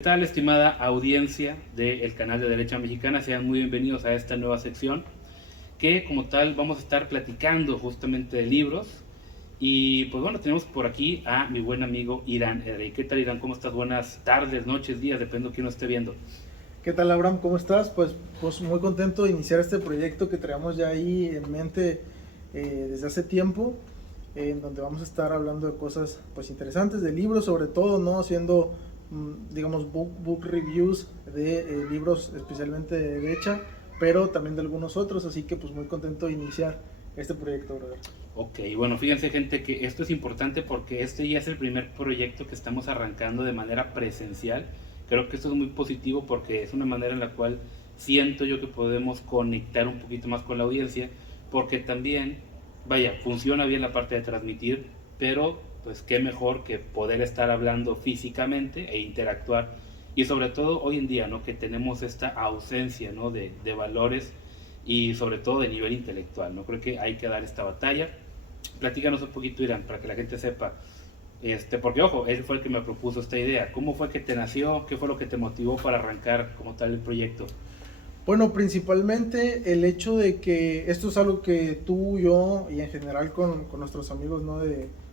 ¿Qué tal, estimada audiencia del canal de Derecha Mexicana? Sean muy bienvenidos a esta nueva sección que, como tal, vamos a estar platicando justamente de libros. Y pues bueno, tenemos por aquí a mi buen amigo Irán. ¿Qué tal, Irán? ¿Cómo estás? Buenas tardes, noches, días, depende de quién nos esté viendo. ¿Qué tal, Abraham? ¿Cómo estás? Pues muy contento de iniciar este proyecto que traemos ya ahí en mente desde hace tiempo, en donde vamos a estar hablando de cosas pues interesantes, de libros sobre todo, ¿no? Haciendo, digamos, book reviews de libros especialmente de derecha, pero también de algunos otros, así que pues muy contento de iniciar este proyecto, brother. Ok, bueno, fíjense, gente, que esto es importante porque este ya es el primer proyecto que estamos arrancando de manera presencial. Creo que esto es muy positivo porque es una manera en la cual siento yo que podemos conectar un poquito más con la audiencia, porque también, vaya, funciona bien la parte de transmitir, pero pues qué mejor que poder estar hablando físicamente e interactuar. Y sobre todo hoy en día, ¿no? Que tenemos esta ausencia, ¿no? de valores y sobre todo de nivel intelectual, ¿no? Creo que hay que dar esta batalla. Platícanos un poquito, Irán, para que la gente sepa, porque ojo, él fue el que me propuso esta idea. ¿Cómo fue que te nació? ¿Qué fue lo que te motivó para arrancar como tal el proyecto? Bueno, principalmente el hecho de que esto es algo que tú, yo y en general con nuestros amigos, ¿no?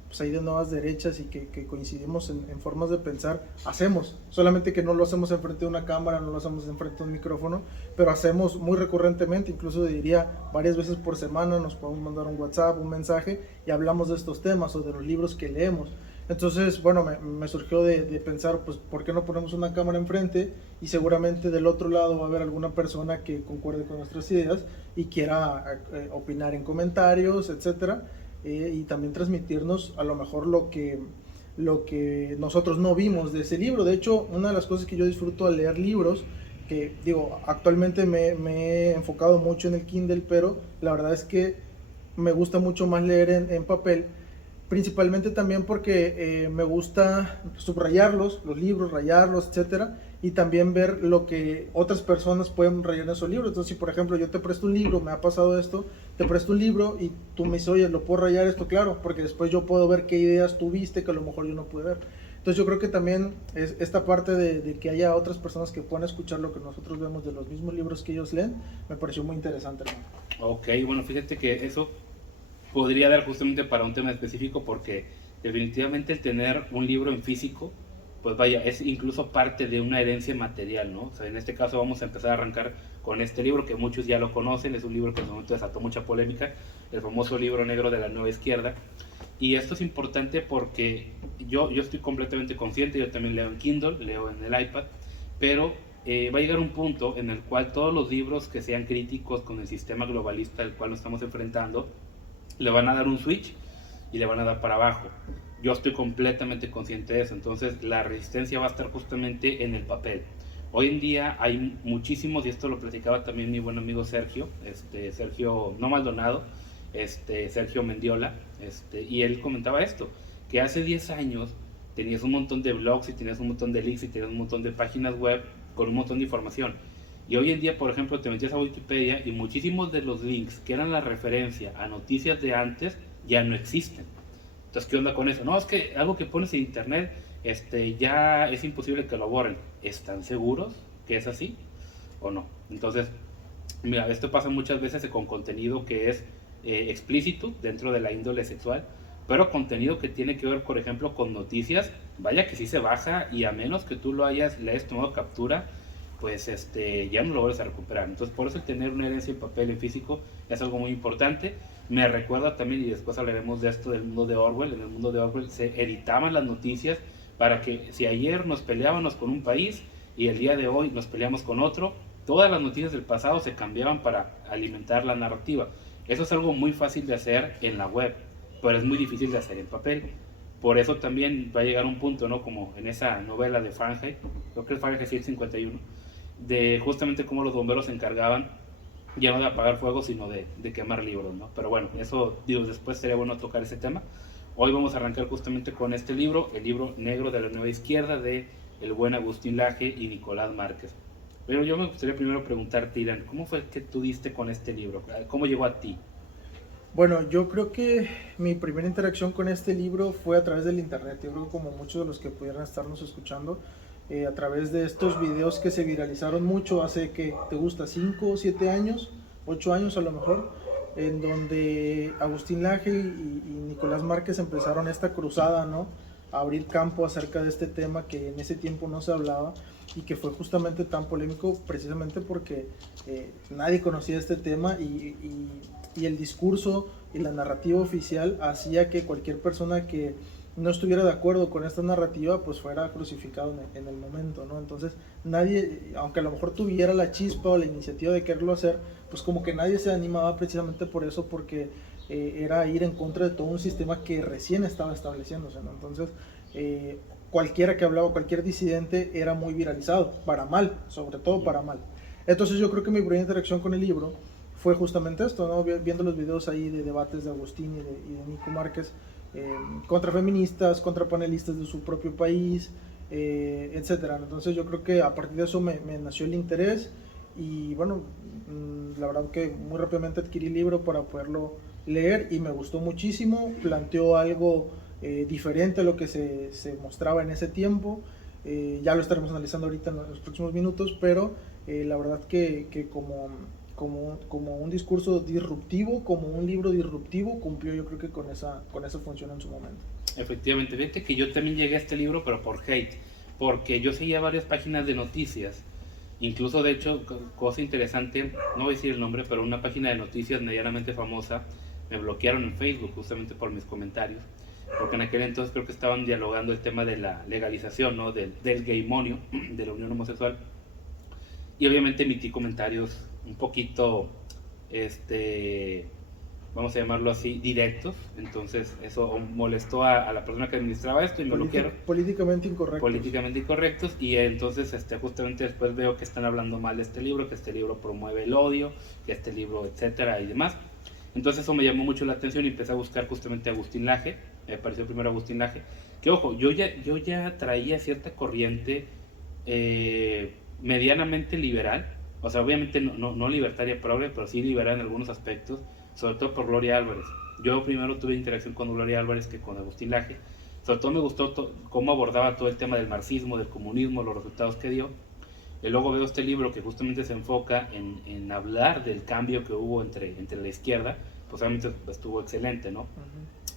Pues ahí de nuevas derechas y que coincidimos en formas de pensar, hacemos. Solamente que no lo hacemos enfrente de una cámara, no lo hacemos enfrente de un micrófono, pero hacemos muy recurrentemente, incluso diría varias veces por semana, nos podemos mandar un WhatsApp, un mensaje y hablamos de estos temas o de los libros que leemos. Entonces, bueno, me surgió de pensar, pues, ¿por qué no ponemos una cámara enfrente? Y seguramente del otro lado va a haber alguna persona que concuerde con nuestras ideas y quiera opinar en comentarios, etcétera, y también transmitirnos a lo mejor lo que nosotros no vimos de ese libro. De hecho, una de las cosas que yo disfruto al leer libros, que digo, actualmente me he enfocado mucho en el Kindle, pero la verdad es que me gusta mucho más leer en papel, principalmente también porque me gusta subrayarlos, los libros, rayarlos, etcétera, y también ver lo que otras personas pueden rayar en esos libros. Entonces, si por ejemplo yo te presto un libro, me ha pasado esto, te presto un libro y tú me dices, oye, ¿lo puedo rayar esto? Claro, porque después yo puedo ver qué ideas tuviste que a lo mejor yo no pude ver. Entonces yo creo que también es esta parte de que haya otras personas que puedan escuchar lo que nosotros vemos de los mismos libros que ellos leen, me pareció muy interesante, hermano. Ok, bueno, fíjate que eso podría dar justamente para un tema específico porque definitivamente el tener un libro en físico, pues vaya, es incluso parte de una herencia material, ¿no? O sea, en este caso vamos a empezar a arrancar con este libro que muchos ya lo conocen, es un libro que en su momento desató mucha polémica, el famoso libro negro de la nueva izquierda. Y esto es importante porque yo estoy completamente consciente, yo también leo en Kindle, leo en el iPad, pero va a llegar un punto en el cual todos los libros que sean críticos con el sistema globalista al cual nos estamos enfrentando, le van a dar un switch y le van a dar para abajo. Yo estoy completamente consciente de eso, entonces la resistencia va a estar justamente en el papel. Hoy en día hay muchísimos, y esto lo platicaba también mi buen amigo Sergio, Sergio no Maldonado, Sergio Mendiola, y él comentaba esto, que hace 10 años tenías un montón de blogs y tenías un montón de links y tenías un montón de páginas web con un montón de información. Y hoy en día, por ejemplo, te metías a Wikipedia y muchísimos de los links que eran la referencia a noticias de antes ya no existen. Entonces, ¿qué onda con eso? No, es que algo que pones en internet ya es imposible que lo borren. ¿Están seguros que es así o no? Entonces, mira, esto pasa muchas veces con contenido que es explícito dentro de la índole sexual, pero contenido que tiene que ver, por ejemplo, con noticias, vaya que sí se baja y a menos que tú le hayas tomado captura, pues ya no lo vuelves a recuperar. Entonces, por eso el tener una herencia en papel, en físico, es algo muy importante. Me recuerda también, y después hablaremos de esto del mundo de Orwell, en el mundo de Orwell se editaban las noticias para que si ayer nos peleábamos con un país y el día de hoy nos peleamos con otro, todas las noticias del pasado se cambiaban para alimentar la narrativa. Eso es algo muy fácil de hacer en la web, pero es muy difícil de hacer en papel. Por eso también va a llegar un punto, ¿no? Como en esa novela de Fahrenheit, creo que es Fahrenheit 151, de justamente cómo los bomberos se encargaban ya no de apagar fuego, sino de quemar libros, ¿no? Pero bueno, eso, digo, después sería bueno tocar ese tema. Hoy vamos a arrancar justamente con este libro, el libro negro de la nueva izquierda de el buen Agustín Laje y Nicolás Márquez. Pero yo me gustaría primero preguntarte, Irán, ¿cómo fue que tú diste con este libro? ¿Cómo llegó a ti? Bueno, yo creo que mi primera interacción con este libro fue a través del internet. Yo creo que como muchos de los que pudieran estarnos escuchando, a través de estos videos que se viralizaron mucho hace que, ¿te gusta? 5, 7 años, 8 años a lo mejor, en donde Agustín Laje y Nicolás Márquez empezaron esta cruzada, ¿no? A abrir campo acerca de este tema que en ese tiempo no se hablaba y que fue justamente tan polémico precisamente porque nadie conocía este tema y el discurso y la narrativa oficial hacía que cualquier persona que no estuviera de acuerdo con esta narrativa pues fuera crucificado en el momento, ¿no? Entonces nadie, aunque a lo mejor tuviera la chispa o la iniciativa de quererlo hacer, pues como que nadie se animaba precisamente por eso, porque era ir en contra de todo un sistema que recién estaba estableciéndose, ¿no? Entonces cualquiera que hablaba, cualquier disidente era muy viralizado, para mal, sobre todo para mal. Entonces yo creo que mi primera interacción con el libro fue justamente esto, ¿no? Viendo los videos ahí de debates de Agustín y de Nico Márquez, contra feministas, contra panelistas de su propio país, etcétera. Entonces yo creo que a partir de eso me nació el interés y bueno, la verdad que muy rápidamente adquirí el libro para poderlo leer y me gustó muchísimo. Planteó algo diferente a lo que se mostraba en ese tiempo. Ya lo estaremos analizando ahorita en los próximos minutos, pero la verdad que como un discurso disruptivo, como un libro disruptivo, cumplió yo creo que con esa función en su momento. Efectivamente, fíjate que yo también llegué a este libro, pero por hate, porque yo seguía varias páginas de noticias, incluso de hecho, cosa interesante, no voy a decir el nombre, pero una página de noticias medianamente famosa, me bloquearon en Facebook justamente por mis comentarios, porque en aquel entonces creo que estaban dialogando el tema de la legalización, ¿no? del gaymonio, de la unión homosexual, y obviamente emití comentarios un poquito, vamos a llamarlo así, directos. Entonces eso molestó a la persona que administraba esto y me bloquearon. Políticamente incorrectos. Políticamente incorrectos. Y entonces justamente después veo que están hablando mal de este libro, que este libro promueve el odio, que este libro, etcétera y demás. Entonces eso me llamó mucho la atención y empecé a buscar justamente a Agustín Laje. Me apareció primero Agustín Laje. Que ojo, yo ya traía cierta corriente medianamente liberal. O sea, obviamente no libertaria progre, pero sí liberal en algunos aspectos, sobre todo por Gloria Álvarez. Yo primero tuve interacción con Gloria Álvarez que con Agustín Laje. Sobre todo me gustó cómo abordaba todo el tema del marxismo, del comunismo, los resultados que dio. Y luego veo este libro que justamente se enfoca en hablar del cambio que hubo entre la izquierda, pues obviamente estuvo excelente, ¿no?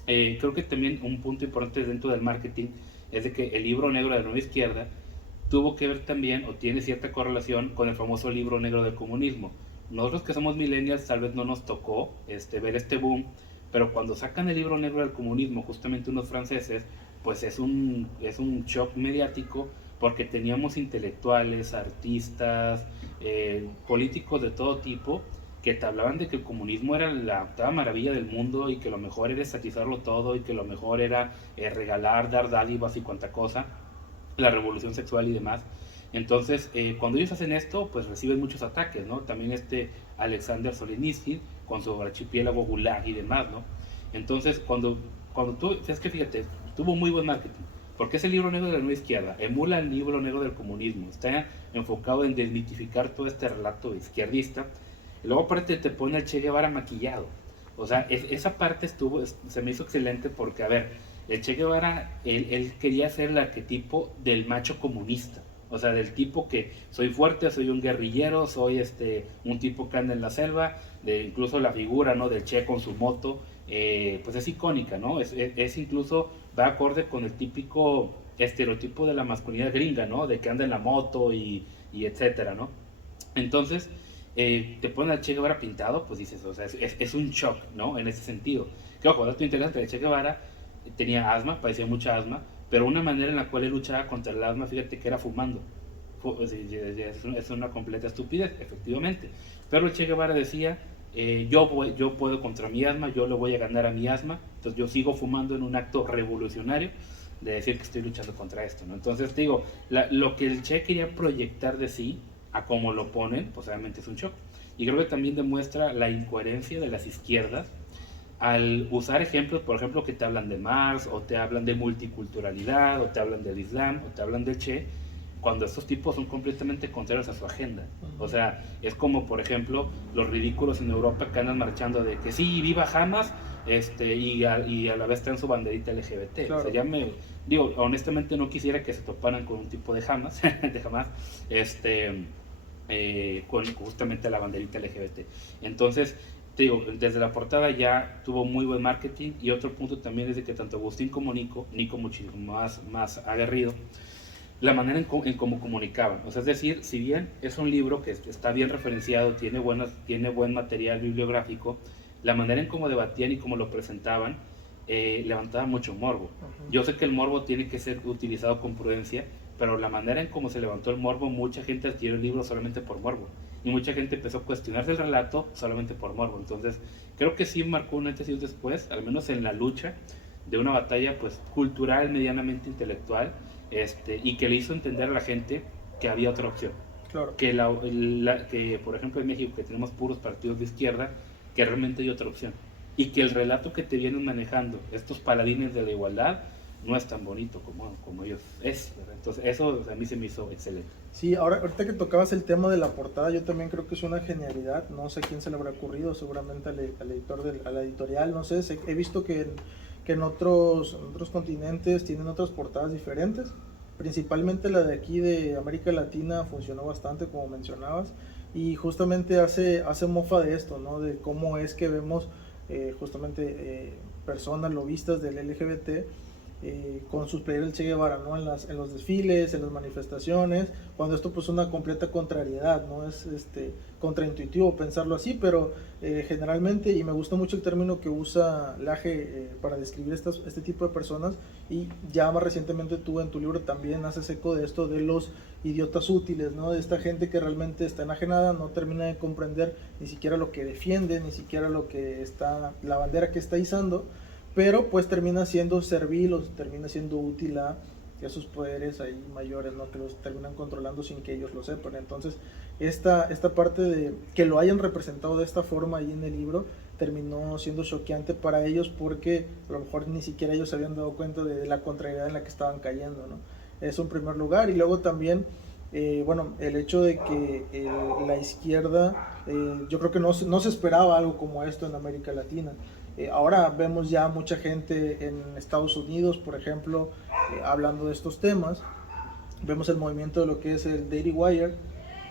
Creo que también un punto importante dentro del marketing es de que el libro negro de la nueva izquierda tuvo que ver también, o tiene cierta correlación con el famoso libro negro del comunismo. Nosotros que somos millennials tal vez no nos tocó ver este boom, pero cuando sacan el libro negro del comunismo, justamente unos franceses, pues es un shock mediático, porque teníamos intelectuales, artistas, políticos de todo tipo, que te hablaban de que el comunismo era la octava maravilla del mundo y que lo mejor era estatizarlo todo y que lo mejor era regalar, dar dádivas y cuanta cosa, la revolución sexual y demás. Entonces, cuando ellos hacen esto, pues reciben muchos ataques, ¿no? También Alexander Solzhenitsyn con su archipiélago Gulag y demás, ¿no? Entonces, cuando tú, es que fíjate, tuvo muy buen marketing, porque ese libro negro de la nueva izquierda emula el libro negro del comunismo, está enfocado en desmitificar todo este relato izquierdista, y luego aparte te pone al Che Guevara maquillado. O sea, esa parte se me hizo excelente porque, a ver, el Che Guevara, él quería ser el arquetipo del macho comunista. O sea, del tipo que soy fuerte, soy un guerrillero, soy un tipo que anda en la selva, incluso la figura, ¿no? del Che con su moto, pues es icónica, ¿no? Es incluso, va acorde con el típico estereotipo de la masculinidad gringa, ¿no? De que anda en la moto y etcétera, ¿no? Entonces, te ponen al Che Guevara pintado, pues dices, o sea, es un shock, ¿no? En ese sentido. Que ojo, dato interesante, el Che Guevara tenía asma, padecía mucha asma, pero una manera en la cual él luchaba contra el asma, fíjate que era fumando. Es una completa estupidez, efectivamente. Pero el Che Guevara decía, yo puedo contra mi asma, yo le voy a ganar a mi asma, entonces yo sigo fumando en un acto revolucionario de decir que estoy luchando contra esto, ¿no? Entonces te digo, lo que el Che quería proyectar de sí, a cómo lo ponen, pues obviamente es un shock. Y creo que también demuestra la incoherencia de las izquierdas al usar ejemplos, por ejemplo, que te hablan de Marx, o te hablan de multiculturalidad, o te hablan del Islam, o te hablan del Che, cuando estos tipos son completamente contrarios a su agenda. O sea, es como, por ejemplo, los ridículos en Europa que andan marchando de que sí, viva Hamas, y a la vez traen su banderita LGBT. Claro. O sea, ya me Digo, honestamente no quisiera que se toparan con un tipo de Hamas, de Hamas, con justamente la banderita LGBT. Entonces, te digo, desde la portada ya tuvo muy buen marketing, y otro punto también es de que tanto Agustín como Nico muchísimo más aguerrido, la manera en cómo comunicaban. O sea, es decir, si bien es un libro que está bien referenciado, tiene buen material bibliográfico, la manera en cómo debatían y cómo lo presentaban levantaba mucho morbo. Ujú. Yo sé que el morbo tiene que ser utilizado con prudencia, pero la manera en cómo se levantó el morbo, mucha gente adquirió el libro solamente por morbo. Y mucha gente empezó a cuestionarse el relato solamente por morbo. Entonces, creo que sí marcó un antes y un después, al menos en la lucha de una batalla pues cultural, medianamente intelectual, y que le hizo entender a la gente que había otra opción. Claro. Que por ejemplo en México, que tenemos puros partidos de izquierda, que realmente hay otra opción. Y que el relato que te vienen manejando estos paladines de la igualdad no es tan bonito como ellos es, ¿verdad? Entonces eso a mí se me hizo excelente. Sí, ahorita que tocabas el tema de la portada, yo también creo que es una genialidad. No sé quién se le habrá ocurrido, seguramente al editor a la editorial, no sé. He visto que en otros continentes tienen otras portadas diferentes. Principalmente la de aquí de América Latina funcionó bastante, como mencionabas. Y justamente hace mofa de esto, ¿no? De cómo es que vemos justamente personas lobistas del LGBT con sus playeras del Che Guevara, ¿no? En los desfiles, en las manifestaciones, cuando esto pues es una completa contrariedad, ¿no? Es contraintuitivo pensarlo así, pero generalmente, y me gusta mucho el término que usa Laje para describir este tipo de personas, y ya más recientemente tú en tu libro también haces eco de esto de los idiotas útiles, ¿no? De esta gente que realmente está enajenada, no termina de comprender ni siquiera lo que defiende, ni siquiera lo que está, la bandera que está izando, pero pues termina siendo servil o termina siendo útil a esos poderes ahí mayores, ¿no? Que los terminan controlando sin que ellos lo sepan. Entonces, esta parte de que lo hayan representado de esta forma ahí en el libro terminó siendo choqueante para ellos, porque a lo mejor ni siquiera ellos se habían dado cuenta de la contrariedad en la que estaban cayendo, ¿no? Eso en primer lugar. Y luego también, bueno, el hecho de que la izquierda, yo creo que no se esperaba algo como esto en América Latina. Ahora vemos ya mucha gente en Estados Unidos, por ejemplo, hablando de estos temas. Vemos el movimiento de lo que es el Daily Wire,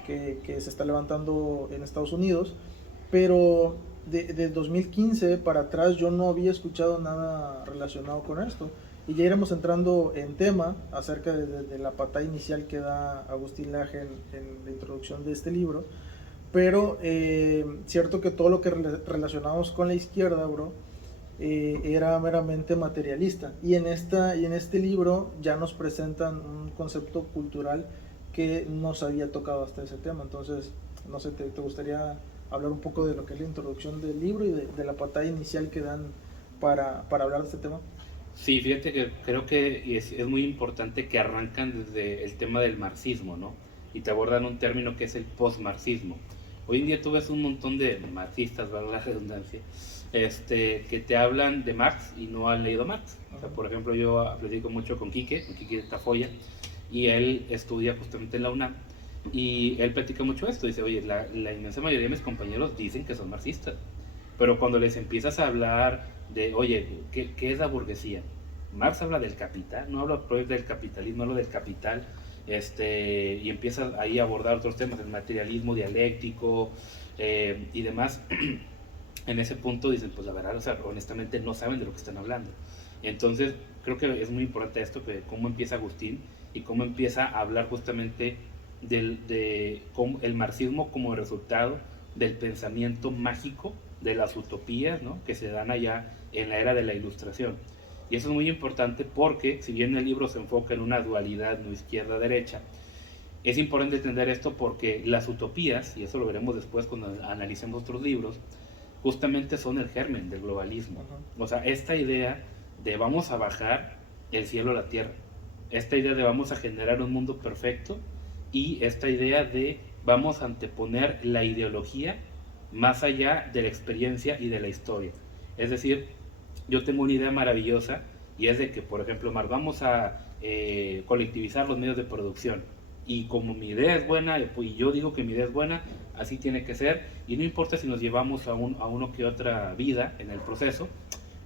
que se está levantando en Estados Unidos, pero de 2015 para atrás yo no había escuchado nada relacionado con esto. Y ya iremos entrando en tema acerca de la patada inicial que da Agustín Laje en la introducción de este libro. Pero cierto que todo lo que relacionamos con la izquierda, bro, era meramente materialista. Y en este libro ya nos presentan un concepto cultural que no se había tocado hasta ese tema. Entonces, no sé, te gustaría hablar un poco de lo que es la introducción del libro y de la patada inicial que dan para hablar de este tema. Sí, fíjate que creo que es muy importante que arrancan desde el tema del marxismo, ¿no? Y te abordan un término que es el postmarxismo. Hoy en día tú ves un montón de marxistas, valga la redundancia, que te hablan de Marx y no han leído Marx. O sea, por ejemplo, yo platico mucho con Quique Tafoya, y él estudia justamente en la UNAM, y él platica mucho esto. Dice, oye, la inmensa mayoría de mis compañeros dicen que son marxistas, pero cuando les empiezas a hablar de, oye, ¿qué es la burguesía? Marx habla del capital, no habla pues del capitalismo, habla del capital, y empiezas ahí a abordar otros temas, el materialismo dialéctico y demás. En ese punto dicen, pues la verdad, o sea, honestamente no saben de lo que están hablando. Entonces, creo que es muy importante esto, que cómo empieza Agustín y cómo empieza a hablar justamente de cómo el marxismo como resultado del pensamiento mágico, de las utopías, ¿no?, que se dan allá en la era de la Ilustración. Y eso es muy importante porque, si bien el libro se enfoca en una dualidad no izquierda-derecha, es importante entender esto porque las utopías, y eso lo veremos después cuando analicemos otros libros, justamente son el germen del globalismo. Uh-huh. O sea, esta idea de vamos a bajar el cielo a la tierra, esta idea de vamos a generar un mundo perfecto, y esta idea de vamos a anteponer la ideología más allá de la experiencia y de la historia. Es decir, yo tengo una idea maravillosa, y es de que, por ejemplo, vamos a colectivizar los medios de producción, y como mi idea es buena, y yo digo que mi idea es buena, así tiene que ser, y no importa si nos llevamos a uno que otra vida en el proceso,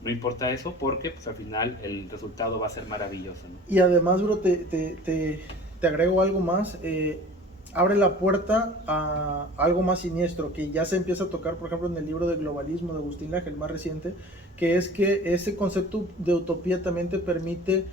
No importa eso porque pues al final el resultado va a ser maravilloso, ¿no? Y además, bro, te agrego algo más. Abre la puerta a algo más siniestro, que ya se empieza a tocar, por ejemplo, en el libro de Globalismo de Agustín Laje, el más reciente, que es que ese concepto de utopía también te permite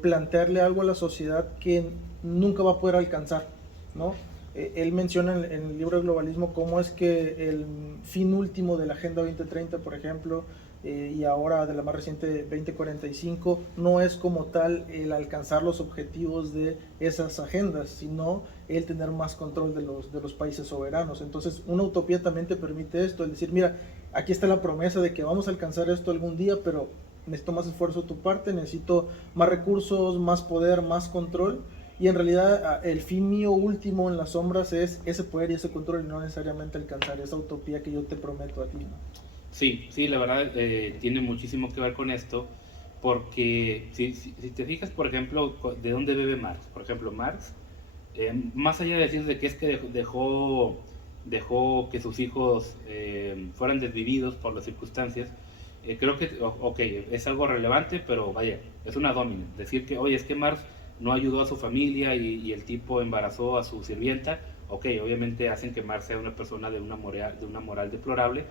plantearle algo a la sociedad que nunca va a poder alcanzar, ¿no? Él menciona en el libro de Globalismo cómo es que el fin último de la Agenda 2030, por ejemplo, y ahora de la más reciente 2045, no es como tal el alcanzar los objetivos de esas agendas, sino el tener más control de los países soberanos. Entonces, una utopía también te permite esto, el decir, mira, aquí está la promesa de que vamos a alcanzar esto algún día, pero necesito más esfuerzo de tu parte, necesito más recursos, más poder, más control. Y en realidad el fin mío último en las sombras es ese poder y ese control, y no necesariamente alcanzar esa utopía que yo te prometo a ti, ¿no? Sí, sí, la verdad tiene muchísimo que ver con esto, porque si te fijas, por ejemplo, de dónde bebe Marx. Por ejemplo, Marx, más allá de decir de que es que dejó que sus hijos fueran desvividos por las circunstancias, creo que, ok, es algo relevante, pero vaya, es una domina. Decir que, oye, es que Marx no ayudó a su familia y el tipo embarazó a su sirvienta, ok, obviamente hacen que Marx sea una persona de una moral deplorable,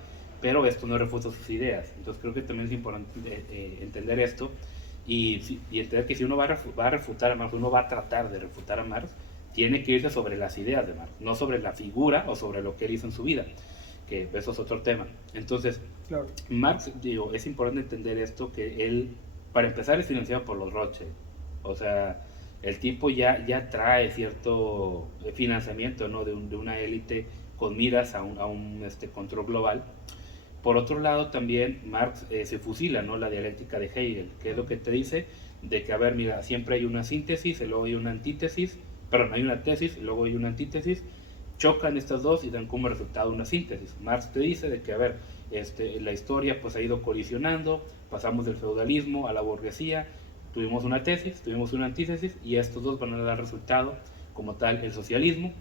pero esto no refuta sus ideas. Entonces creo que también es importante entender esto y entender que si uno va a refutar a Marx, uno va a tratar de refutar a Marx, tiene que irse sobre las ideas de Marx, no sobre la figura o sobre lo que él hizo en su vida, que eso es otro tema. Entonces, Claro. Marx, digo, es importante entender esto, que él, para empezar, es financiado por los Rothschild. O sea, el tipo ya trae cierto financiamiento, ¿no? De una élite con miras a un control global. Por otro lado, también Marx se fusila, ¿no? La dialéctica de Hegel, que es lo que te dice de que, a ver, mira, siempre hay una síntesis, y luego hay una antítesis, perdón, hay una tesis, y luego hay una antítesis, chocan estas dos y dan como resultado una síntesis. Marx te dice de que, a ver, la historia pues ha ido colisionando, pasamos del feudalismo a la burguesía, tuvimos una tesis, tuvimos una antítesis, y estos dos van a dar resultado como tal el socialismo.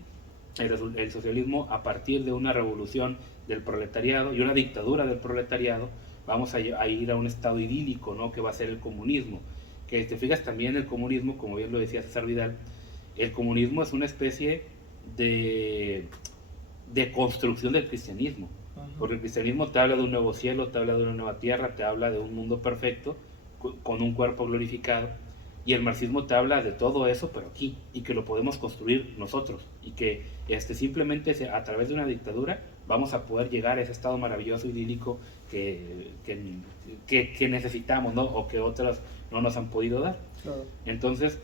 El socialismo, a partir de una revolución del proletariado y una dictadura del proletariado, vamos a ir a un estado idílico, ¿no? Que va a ser el comunismo. Que te fijas también, el comunismo, como bien lo decía César Vidal, el comunismo es una especie de, de construcción del cristianismo. Porque el cristianismo te habla de un nuevo cielo, te habla de una nueva tierra, te habla de un mundo perfecto, con un cuerpo glorificado. Y el marxismo te habla de todo eso, pero aquí, y que lo podemos construir nosotros, y que simplemente a través de una dictadura vamos a poder llegar a ese estado maravilloso, idílico que necesitamos, ¿no? O que otras no nos han podido dar. Claro. Entonces,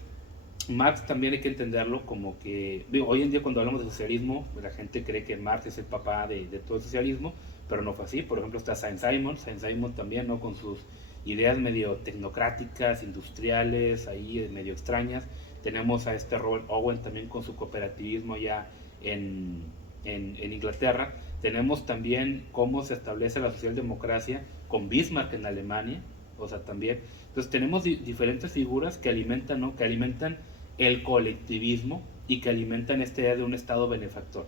Marx también hay que entenderlo como que, digo, hoy en día cuando hablamos de socialismo, la gente cree que Marx es el papá de todo el socialismo, pero no fue así. Por ejemplo, está Saint-Simon también, ¿no? Con sus ideas medio tecnocráticas, industriales, ahí medio extrañas. Tenemos a Robert Owen también con su cooperativismo allá en Inglaterra. Tenemos también cómo se establece la socialdemocracia con Bismarck en Alemania, o sea, también. Entonces tenemos diferentes figuras que alimentan, ¿no? Que alimentan el colectivismo y que alimentan esta idea de un Estado benefactor.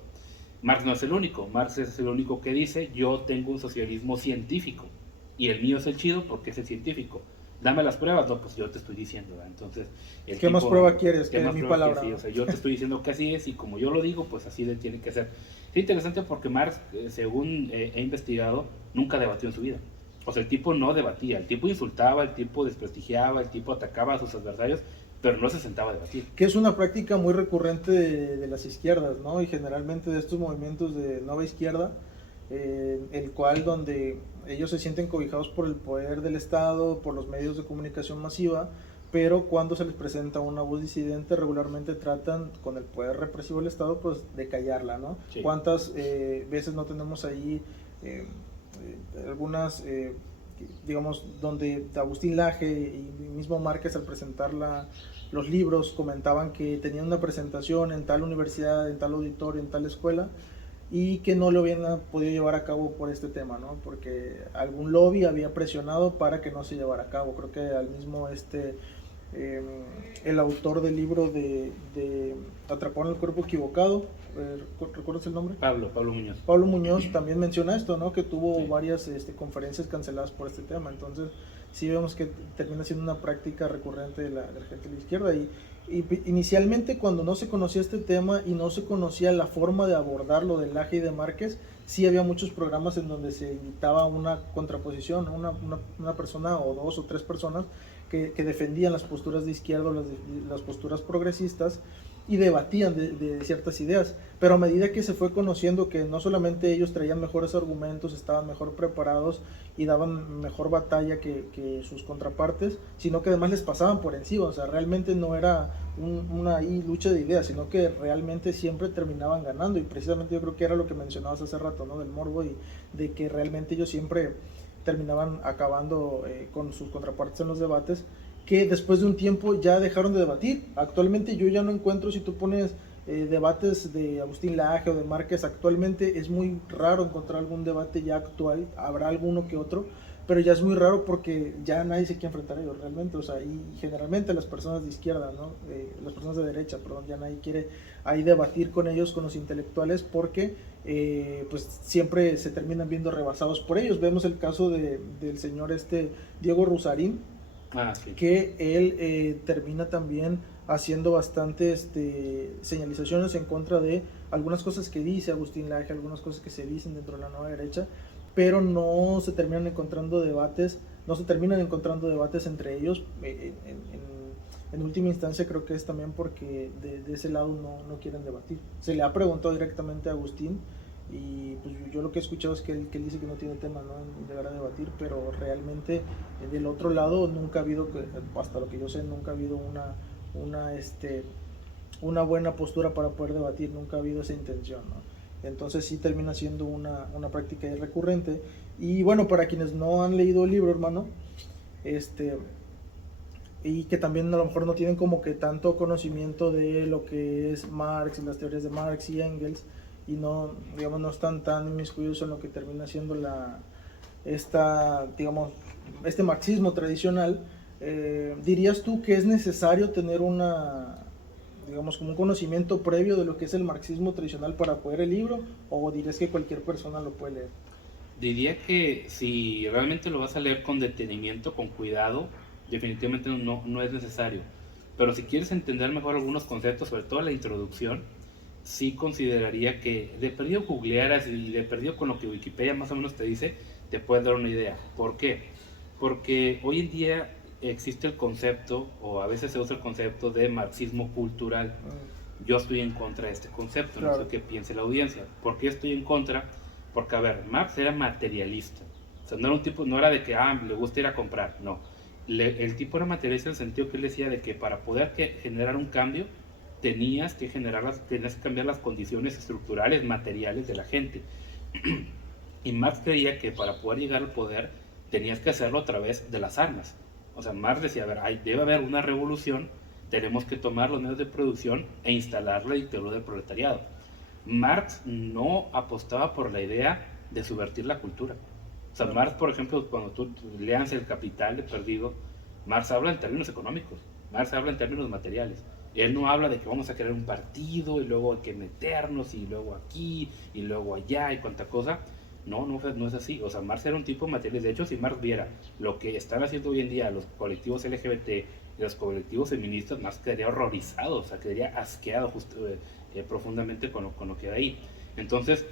Marx no es el único, Marx es el único que dice, yo tengo un socialismo científico y el mío es el chido porque es el científico. Dame las pruebas, no, pues yo te estoy diciendo, ¿verdad? Entonces, ¿Qué más prueba quieres que mi palabra? Sí, o sea, yo te estoy diciendo que así es y como yo lo digo, pues así tiene que ser. Es interesante porque Marx, según he investigado, nunca debatió en su vida. O sea, el tipo no debatía, el tipo insultaba, el tipo desprestigiaba, el tipo atacaba a sus adversarios, pero no se sentaba a debatir. Que es una práctica muy recurrente de las izquierdas, ¿no? Y generalmente de estos movimientos de nueva izquierda, el cual donde ellos se sienten cobijados por el poder del Estado, por los medios de comunicación masiva, pero cuando se les presenta una voz disidente, regularmente tratan con el poder represivo del Estado, pues de callarla, ¿no? Sí. ¿Cuántas veces no tenemos ahí algunas, digamos, donde Agustín Laje y mismo Márquez al presentar los libros comentaban que tenían una presentación en tal universidad, en tal auditorio, en tal escuela, y que no lo habían podido llevar a cabo por este tema, ¿no? Porque algún lobby había presionado para que no se llevara a cabo. Creo que al mismo eh, el autor del libro de Atrapado en el cuerpo equivocado, ¿recuerdas el nombre? Pablo Muñoz. Pablo Muñoz también menciona esto, ¿no? Que tuvo Sí. varias conferencias canceladas por este tema. Entonces, sí vemos que termina siendo una práctica recurrente de la gente de la izquierda. Y inicialmente, cuando no se conocía este tema y no se conocía la forma de abordarlo de Laje y de Márquez, sí había muchos programas en donde se invitaba una contraposición, una persona o dos o tres personas que defendían las posturas de izquierda, las posturas progresistas, y debatían de ciertas ideas, pero a medida que se fue conociendo que no solamente ellos traían mejores argumentos, estaban mejor preparados y daban mejor batalla que sus contrapartes, sino que además les pasaban por encima, o sea, realmente no era una lucha de ideas, sino que realmente siempre terminaban ganando, y precisamente yo creo que era lo que mencionabas hace rato, ¿no? Del morbo, y de que realmente ellos siempre terminaban acabando con sus contrapartes en los debates, que después de un tiempo ya dejaron de debatir. Actualmente yo ya no encuentro, si tú pones debates de Agustín Laje o de Márquez, actualmente es muy raro encontrar algún debate ya actual, habrá alguno que otro, pero ya es muy raro porque ya nadie se quiere enfrentar a ellos realmente, o sea, y generalmente las personas de izquierda, ¿no? Las personas de derecha, perdón, ya nadie quiere ahí debatir con ellos, con los intelectuales, porque pues siempre se terminan viendo rebasados por ellos. Vemos el caso del señor Diego Rusarín, Sí. que él termina también haciendo bastantes señalizaciones en contra de algunas cosas que dice Agustín Laje, algunas cosas que se dicen dentro de la nueva derecha, pero no se terminan encontrando debates, entre ellos. En última instancia creo que es también porque de ese lado no quieren debatir. Se le ha preguntado directamente a Agustín, y pues yo lo que he escuchado es que él dice que no tiene tema, ¿no?, en llegar a debatir, pero realmente del otro lado nunca ha habido, hasta lo que yo sé, nunca ha habido una, una buena postura para poder debatir, nunca ha habido esa intención, ¿no? Entonces sí termina siendo una práctica recurrente. Y bueno, para quienes no han leído el libro, hermano, y que también a lo mejor no tienen como que tanto conocimiento de lo que es Marx y las teorías de Marx y Engels, y no, digamos, no están tan inmiscuidos en lo que termina siendo digamos, este marxismo tradicional. ¿Dirías tú que es necesario tener digamos, como un conocimiento previo de lo que es el marxismo tradicional para poder el libro, o dirías que cualquier persona lo puede leer? Diría que si realmente lo vas a leer con detenimiento, con cuidado, definitivamente no es necesario. Pero si quieres entender mejor algunos conceptos, sobre todo la introducción, sí consideraría que de perdido googlearas y de perdido con lo que Wikipedia más o menos te dice, te puedes dar una idea. ¿Por qué? Porque hoy en día existe el concepto, o a veces se usa el concepto de marxismo cultural. Yo estoy en contra de este concepto, no sé Claro. qué piense la audiencia. ¿Por qué estoy en contra? Porque, a ver, Marx era materialista. O sea, no era un tipo, no era de que, le gusta ir a comprar, no. El tipo era materialista en el sentido que él decía de que para poder generar un cambio, tenías que cambiar las condiciones estructurales, materiales de la gente. Y Marx creía que para poder llegar al poder, tenías que hacerlo a través de las armas. O sea, Marx decía, a ver, debe haber una revolución, tenemos que tomar los medios de producción e instalar la dictadura del proletariado. Marx no apostaba por la idea de subvertir la cultura. O sea, Marx, por ejemplo, cuando tú leas El Capital de Perdido, Marx habla en términos económicos, Marx habla en términos materiales. Él no habla de que vamos a crear un partido y luego hay que meternos y luego aquí y luego allá y cuánta cosa. No es así. O sea, Marx era un tipo material. De hecho, si Marx viera lo que están haciendo hoy en día los colectivos LGBT y los colectivos feministas, Marx quedaría horrorizado, o sea, quedaría asqueado profundamente con lo que hay ahí. Entonces,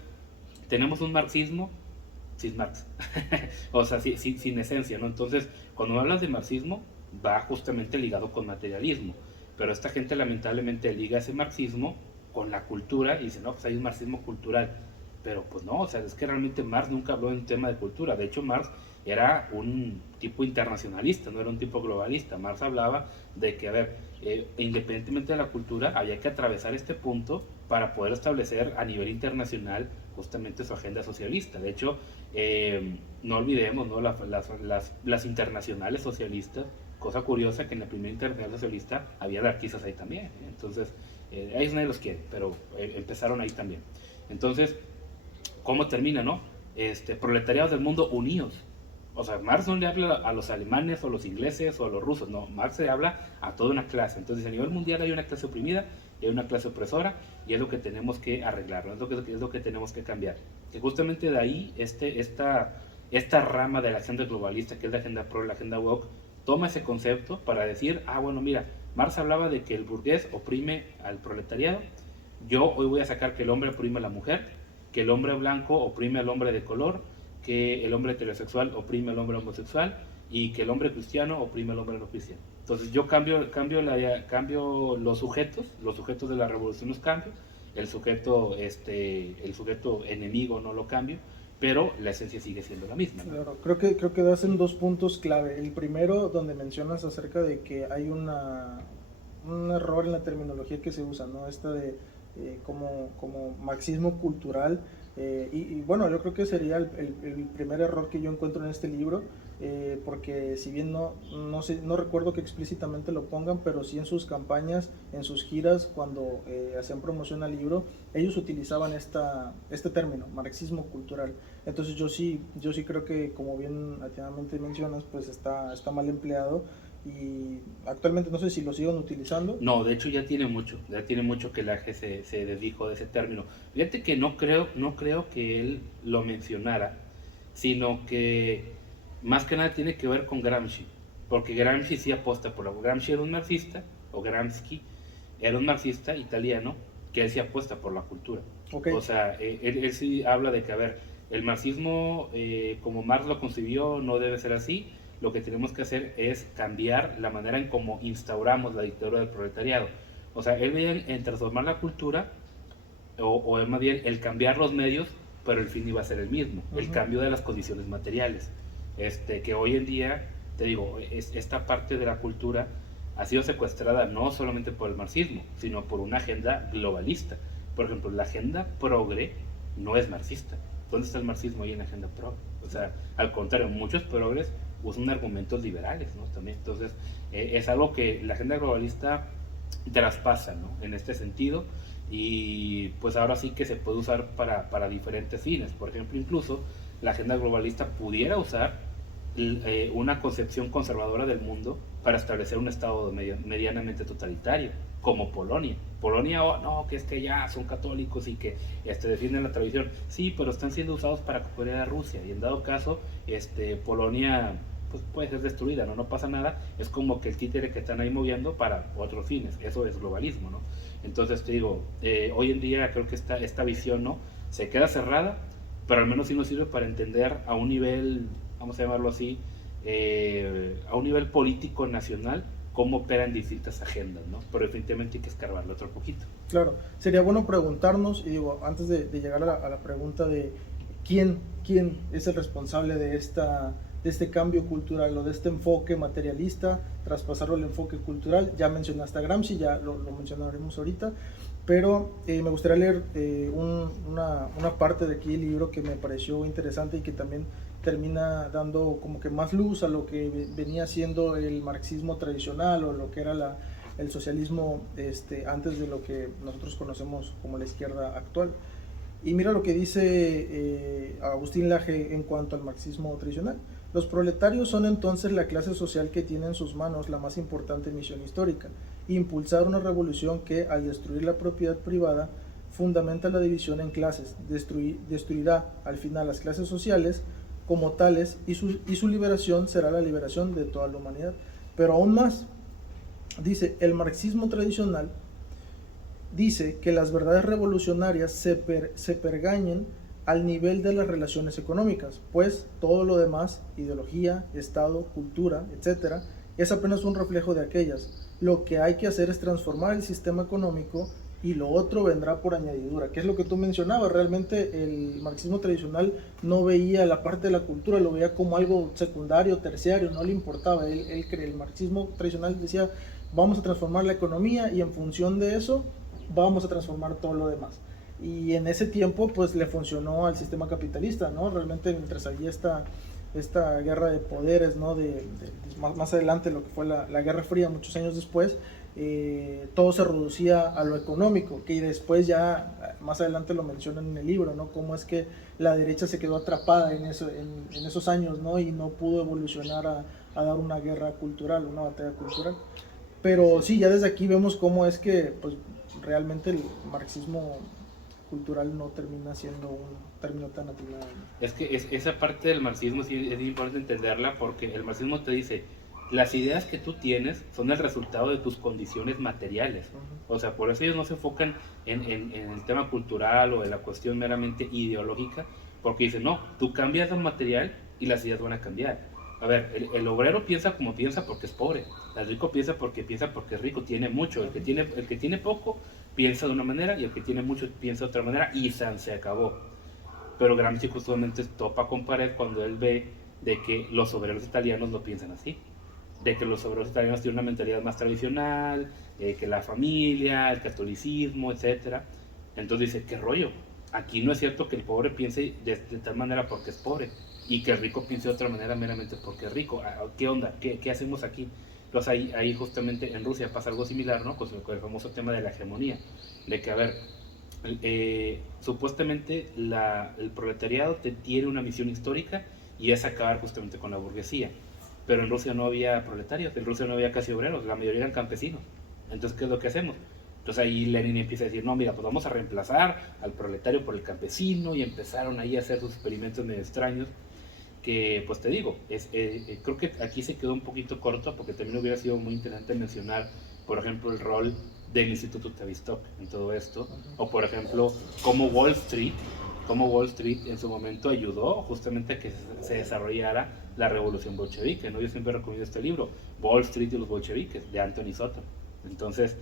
tenemos un marxismo sin Marx, o sea, sin esencia, ¿no? Entonces, cuando hablas de marxismo, va justamente ligado con materialismo, pero esta gente lamentablemente liga ese marxismo con la cultura y dice, no, pues hay un marxismo cultural, pero pues no, o sea, es que realmente Marx nunca habló de un tema de cultura. De hecho, Marx era un tipo internacionalista, no era un tipo globalista. Marx hablaba de que, a ver, independientemente de la cultura, había que atravesar este punto para poder establecer a nivel internacional justamente su agenda socialista. De hecho, no olvidemos, ¿no?, las internacionales socialistas, cosa curiosa que en la primera internacional socialista había anarquistas ahí también, ¿eh? Entonces, ellos nadie los quiere, pero empezaron ahí también. Entonces, ¿cómo termina, no? Proletariados del mundo unidos. O sea, Marx no le habla a los alemanes o los ingleses o a los rusos, no, Marx le habla a toda una clase. Entonces, a nivel mundial hay una clase oprimida y hay una clase opresora, y es lo que tenemos que arreglar, ¿no? Es lo que tenemos que cambiar. Que justamente de ahí esta rama de la agenda globalista, que es la agenda pro, la agenda woke, toma ese concepto para decir, bueno, mira, Marx hablaba de que el burgués oprime al proletariado, yo hoy voy a sacar que el hombre oprime a la mujer, que el hombre blanco oprime al hombre de color, que el hombre heterosexual oprime al hombre homosexual y que el hombre cristiano oprime al hombre no cristiano. Entonces yo cambio los sujetos de la revolución los cambio, el sujeto enemigo no lo cambio, pero la esencia sigue siendo la misma, ¿no? Claro, creo que das en dos puntos clave. El primero, donde mencionas acerca de que hay un error en la terminología que se usa, ¿no? Esta de como marxismo cultural. Y bueno, yo creo que sería el primer error que yo encuentro en este libro, porque si bien no recuerdo que explícitamente lo pongan, pero sí en sus campañas, en sus giras, cuando hacían promoción al libro, ellos utilizaban este término, marxismo cultural. Entonces yo sí creo que, como bien atinadamente mencionas, pues está mal empleado, y actualmente no sé si lo siguen utilizando. No, de hecho ya tiene mucho que la AG se desdijo de ese término. Fíjate que no creo que él lo mencionara, sino que más que nada tiene que ver con Gramsci, porque Gramsci sí aposta por Gramsci era un marxista, o Gramsci era un marxista italiano, que él sí apuesta por la cultura. Okay. O sea, él sí habla de que, a ver, el marxismo, como Marx lo concibió, no debe ser así. Lo que tenemos que hacer es cambiar la manera en cómo instauramos la dictadura del proletariado. O sea, él veía en transformar la cultura, o más bien el cambiar los medios, pero el fin iba a ser el mismo, el cambio de las condiciones materiales. Que hoy en día, te digo, esta parte de la cultura ha sido secuestrada no solamente por el marxismo, sino por una agenda globalista. Por ejemplo, la agenda progre no es marxista. ¿Dónde está el marxismo ahí en la agenda progre? O sea, al contrario, muchos progres usan argumentos liberales, ¿no? También, entonces, es algo que la agenda globalista traspasa, ¿no? En este sentido, y pues ahora sí que se puede usar para diferentes fines. Por ejemplo, incluso la agenda globalista pudiera usar una concepción conservadora del mundo para establecer un estado medianamente totalitario, como Polonia. Polonia, no, que es que ya son católicos y que defienden la tradición. Sí, pero están siendo usados para copiar a Rusia, y en dado caso, Polonia pues puede ser destruida, ¿no? No pasa nada, es como que el títere que están ahí moviendo para otros fines, eso es globalismo, ¿no? Entonces te digo, hoy en día creo que esta visión, ¿no? Se queda cerrada, pero al menos sí nos sirve para entender a un nivel, vamos a llamarlo así, a un nivel político nacional, cómo operan distintas agendas, ¿no? Pero definitivamente hay que escarbarlo otro poquito. Claro, sería bueno preguntarnos, y digo, antes de llegar a la pregunta de quién es el responsable de este cambio cultural o de este enfoque materialista, traspasarlo al enfoque cultural. Ya mencionaste a Gramsci, ya lo mencionaremos ahorita, pero me gustaría leer una parte de aquí del libro que me pareció interesante y que también termina dando como que más luz a lo que venía siendo el marxismo tradicional, o lo que era el socialismo antes de lo que nosotros conocemos como la izquierda actual. Y mira lo que dice Agustín Laje en cuanto al marxismo tradicional. Los proletarios son entonces la clase social que tiene en sus manos la más importante misión histórica: impulsar una revolución que, al destruir la propiedad privada, fundamenta la división en clases, destruirá al final las clases sociales como tales, y su liberación será la liberación de toda la humanidad. Pero aún más, dice, el marxismo tradicional dice que las verdades revolucionarias se pergañen al nivel de las relaciones económicas, pues todo lo demás, ideología, Estado, cultura, etc., es apenas un reflejo de aquellas. Lo que hay que hacer es transformar el sistema económico, y lo otro vendrá por añadidura, que es lo que tú mencionabas. Realmente el marxismo tradicional no veía la parte de la cultura, lo veía como algo secundario, terciario, no le importaba. El marxismo tradicional decía, vamos a transformar la economía y en función de eso vamos a transformar todo lo demás. Y en ese tiempo pues le funcionó al sistema capitalista, ¿no? Realmente mientras había esta guerra de poderes, ¿no? Más adelante lo que fue la Guerra Fría, muchos años después, todo se reducía a lo económico, que después ya más adelante lo mencionan en el libro, ¿no? Cómo es que la derecha se quedó atrapada en esos años, ¿no? Y no pudo evolucionar a dar una guerra cultural, una batalla cultural. Pero sí, ya desde aquí vemos cómo es que pues, realmente el marxismo cultural no termina siendo un término tan atinado, ¿no? Es que esa parte del marxismo sí es importante entenderla porque el marxismo te dice, las ideas que tú tienes son el resultado de tus condiciones materiales. O sea, por eso ellos no se enfocan en el tema cultural o en la cuestión meramente ideológica, porque dicen, no, tú cambias lo material y las ideas van a cambiar. A ver, el obrero piensa como piensa porque es pobre, el rico piensa porque es rico, tiene mucho, el que tiene poco piensa de una manera y el que tiene mucho piensa de otra manera y se acabó. Pero Gramsci justamente topa con pared cuando él ve de que los obreros italianos no piensan así, de que los obreros italianos tienen una mentalidad más tradicional, que la familia, el catolicismo, etcétera. Entonces dice, ¿qué rollo? Aquí no es cierto que el pobre piense de tal manera porque es pobre y que el rico piense de otra manera meramente porque es rico. ¿Qué onda? ¿Qué hacemos aquí? Entonces ahí justamente en Rusia pasa algo similar, ¿no? Con el famoso tema de la hegemonía, de que, a ver, supuestamente el proletariado tiene una misión histórica y es acabar justamente con la burguesía. Pero en Rusia no había proletarios, en Rusia no había casi obreros, la mayoría eran campesinos. Entonces, ¿qué es lo que hacemos? Entonces ahí Lenin empieza a decir, no, mira, pues vamos a reemplazar al proletario por el campesino, y empezaron ahí a hacer sus experimentos medio extraños, que pues te digo, creo que aquí se quedó un poquito corto, porque también hubiera sido muy interesante mencionar, por ejemplo, el rol del Instituto Tavistock en todo esto, o por ejemplo, cómo Wall Street en su momento ayudó justamente a que se desarrollara la revolución bolchevique, ¿no? Yo siempre recomiendo este libro, Wall Street y los bolcheviques, de Anthony Soto. Entonces,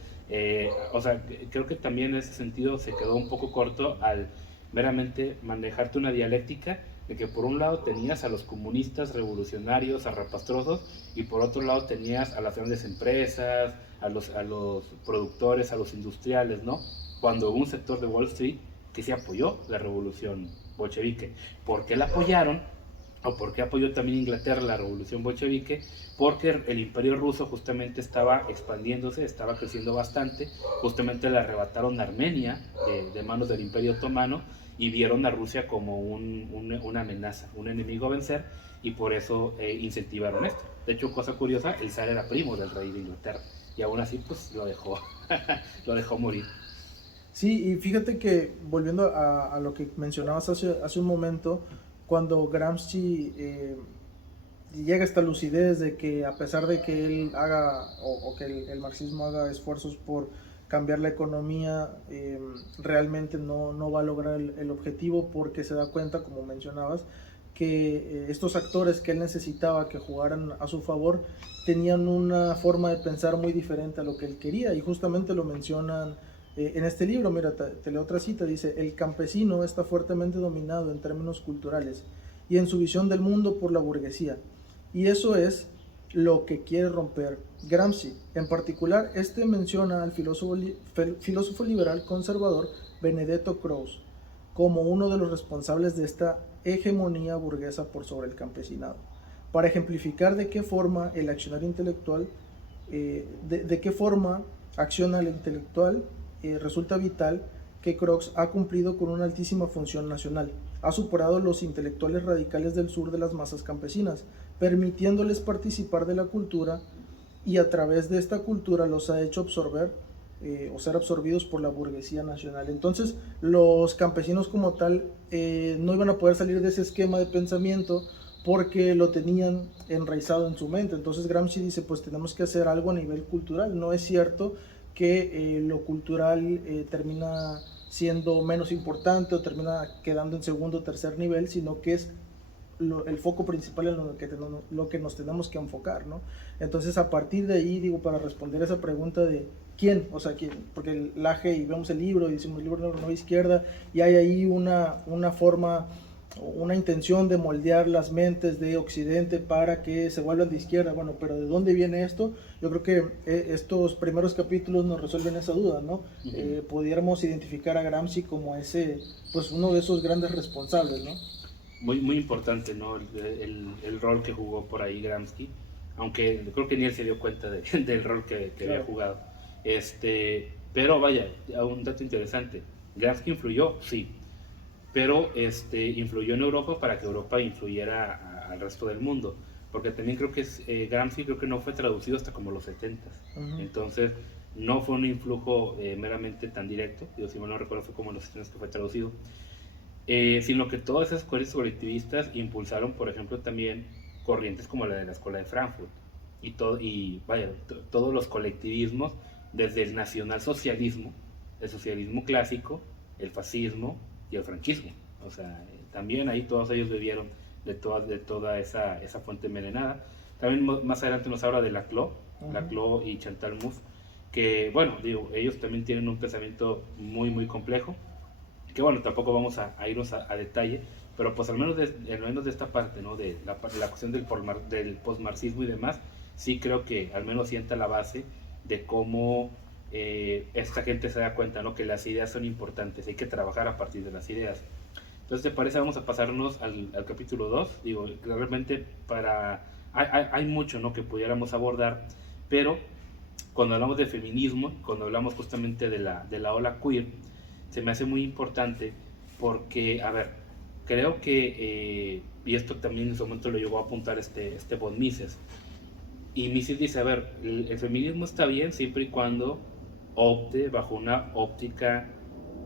o sea, creo que también en ese sentido se quedó un poco corto al meramente manejarte una dialéctica de que por un lado tenías a los comunistas revolucionarios, arrapastrosos, y por otro lado tenías a las grandes empresas, a los productores, a los industriales, ¿no? Cuando hubo un sector de Wall Street que se apoyó la revolución bolchevique. ¿Por qué la apoyaron? ¿O por qué apoyó también Inglaterra la revolución bolchevique? Porque el imperio ruso justamente estaba expandiéndose, estaba creciendo bastante, justamente le arrebataron Armenia de manos del imperio otomano y vieron a Rusia como una amenaza, un enemigo a vencer, y por eso incentivaron esto. De hecho, cosa curiosa, el zar era primo del rey de Inglaterra y aún así pues lo dejó, lo dejó morir. Sí, y fíjate que volviendo a lo que mencionabas hace un momento, cuando Gramsci llega a esta lucidez de que a pesar de que él haga o que el marxismo haga esfuerzos por cambiar la economía, realmente no va a lograr el objetivo porque se da cuenta, como mencionabas, que estos actores que él necesitaba que jugaran a su favor tenían una forma de pensar muy diferente a lo que él quería, y justamente lo mencionan en este libro. Mira, te leo otra cita, dice: el campesino está fuertemente dominado en términos culturales y en su visión del mundo por la burguesía, y eso es lo que quiere romper Gramsci. En particular, este menciona al filósofo liberal conservador Benedetto Croce como uno de los responsables de esta hegemonía burguesa por sobre el campesinado, para ejemplificar de qué forma el accionario intelectual, de qué forma acciona el intelectual. Resulta vital que Croce ha cumplido con una altísima función nacional, ha superado los intelectuales radicales del sur de las masas campesinas, permitiéndoles participar de la cultura, y a través de esta cultura los ha hecho absorber o ser absorbidos por la burguesía nacional. Entonces los campesinos como tal no iban a poder salir de ese esquema de pensamiento porque lo tenían enraizado en su mente. Entonces Gramsci dice, pues tenemos que hacer algo a nivel cultural. No es cierto que lo cultural termina siendo menos importante o termina quedando en segundo o tercer nivel, sino que es el foco principal en lo que nos tenemos que enfocar, ¿no? Entonces, a partir de ahí, digo, para responder esa pregunta de quién, o sea, quién, porque el Laje, y vemos el libro y decimos libro no izquierda, y hay ahí una forma, una intención de moldear las mentes de Occidente para que se vuelvan de izquierda. Bueno, pero ¿de dónde viene esto? Yo creo que estos primeros capítulos nos resuelven esa duda, ¿no? Pudiéramos identificar a Gramsci como ese, pues uno de esos grandes responsables, ¿no? Muy, muy importante, ¿no? El rol que jugó por ahí Gramsci, aunque creo que ni él se dio cuenta del rol que claro, había jugado. Pero vaya, un dato interesante. Gramsci influyó, sí, pero influyó en Europa para que Europa influyera al resto del mundo, porque también creo que Gramsci creo que no fue traducido hasta como los 70, Ujú. entonces no fue un influjo meramente tan directo, digo, si mal no recuerdo fue como en los 70 que fue traducido, sino que todas esas corrientes colectivistas impulsaron, por ejemplo, también corrientes como la de la Escuela de Frankfurt y vaya, todos los colectivismos, desde el nacionalsocialismo, el socialismo clásico, el fascismo y el franquismo. O sea, también ahí todos ellos bebieron de toda esa fuente envenenada. También más adelante nos habla de Laclau y Chantal Mouffe, que bueno, digo, ellos también tienen un pensamiento muy, muy complejo, que bueno, tampoco vamos a irnos a detalle, pero pues al menos de esta parte, ¿no? De la cuestión del postmarxismo y demás, sí creo que al menos sienta la base de cómo esta gente se da cuenta, ¿no? Que las ideas son importantes, hay que trabajar a partir de las ideas. Entonces, ¿te parece? Vamos a pasarnos al capítulo 2. Digo, realmente hay mucho, ¿no? Que pudiéramos abordar, pero cuando hablamos de feminismo, cuando hablamos justamente de la ola queer, se me hace muy importante porque, a ver, creo que, y esto también en su momento lo llegó a apuntar von Mises, y Mises dice, a ver, el feminismo está bien siempre y cuando opte bajo una óptica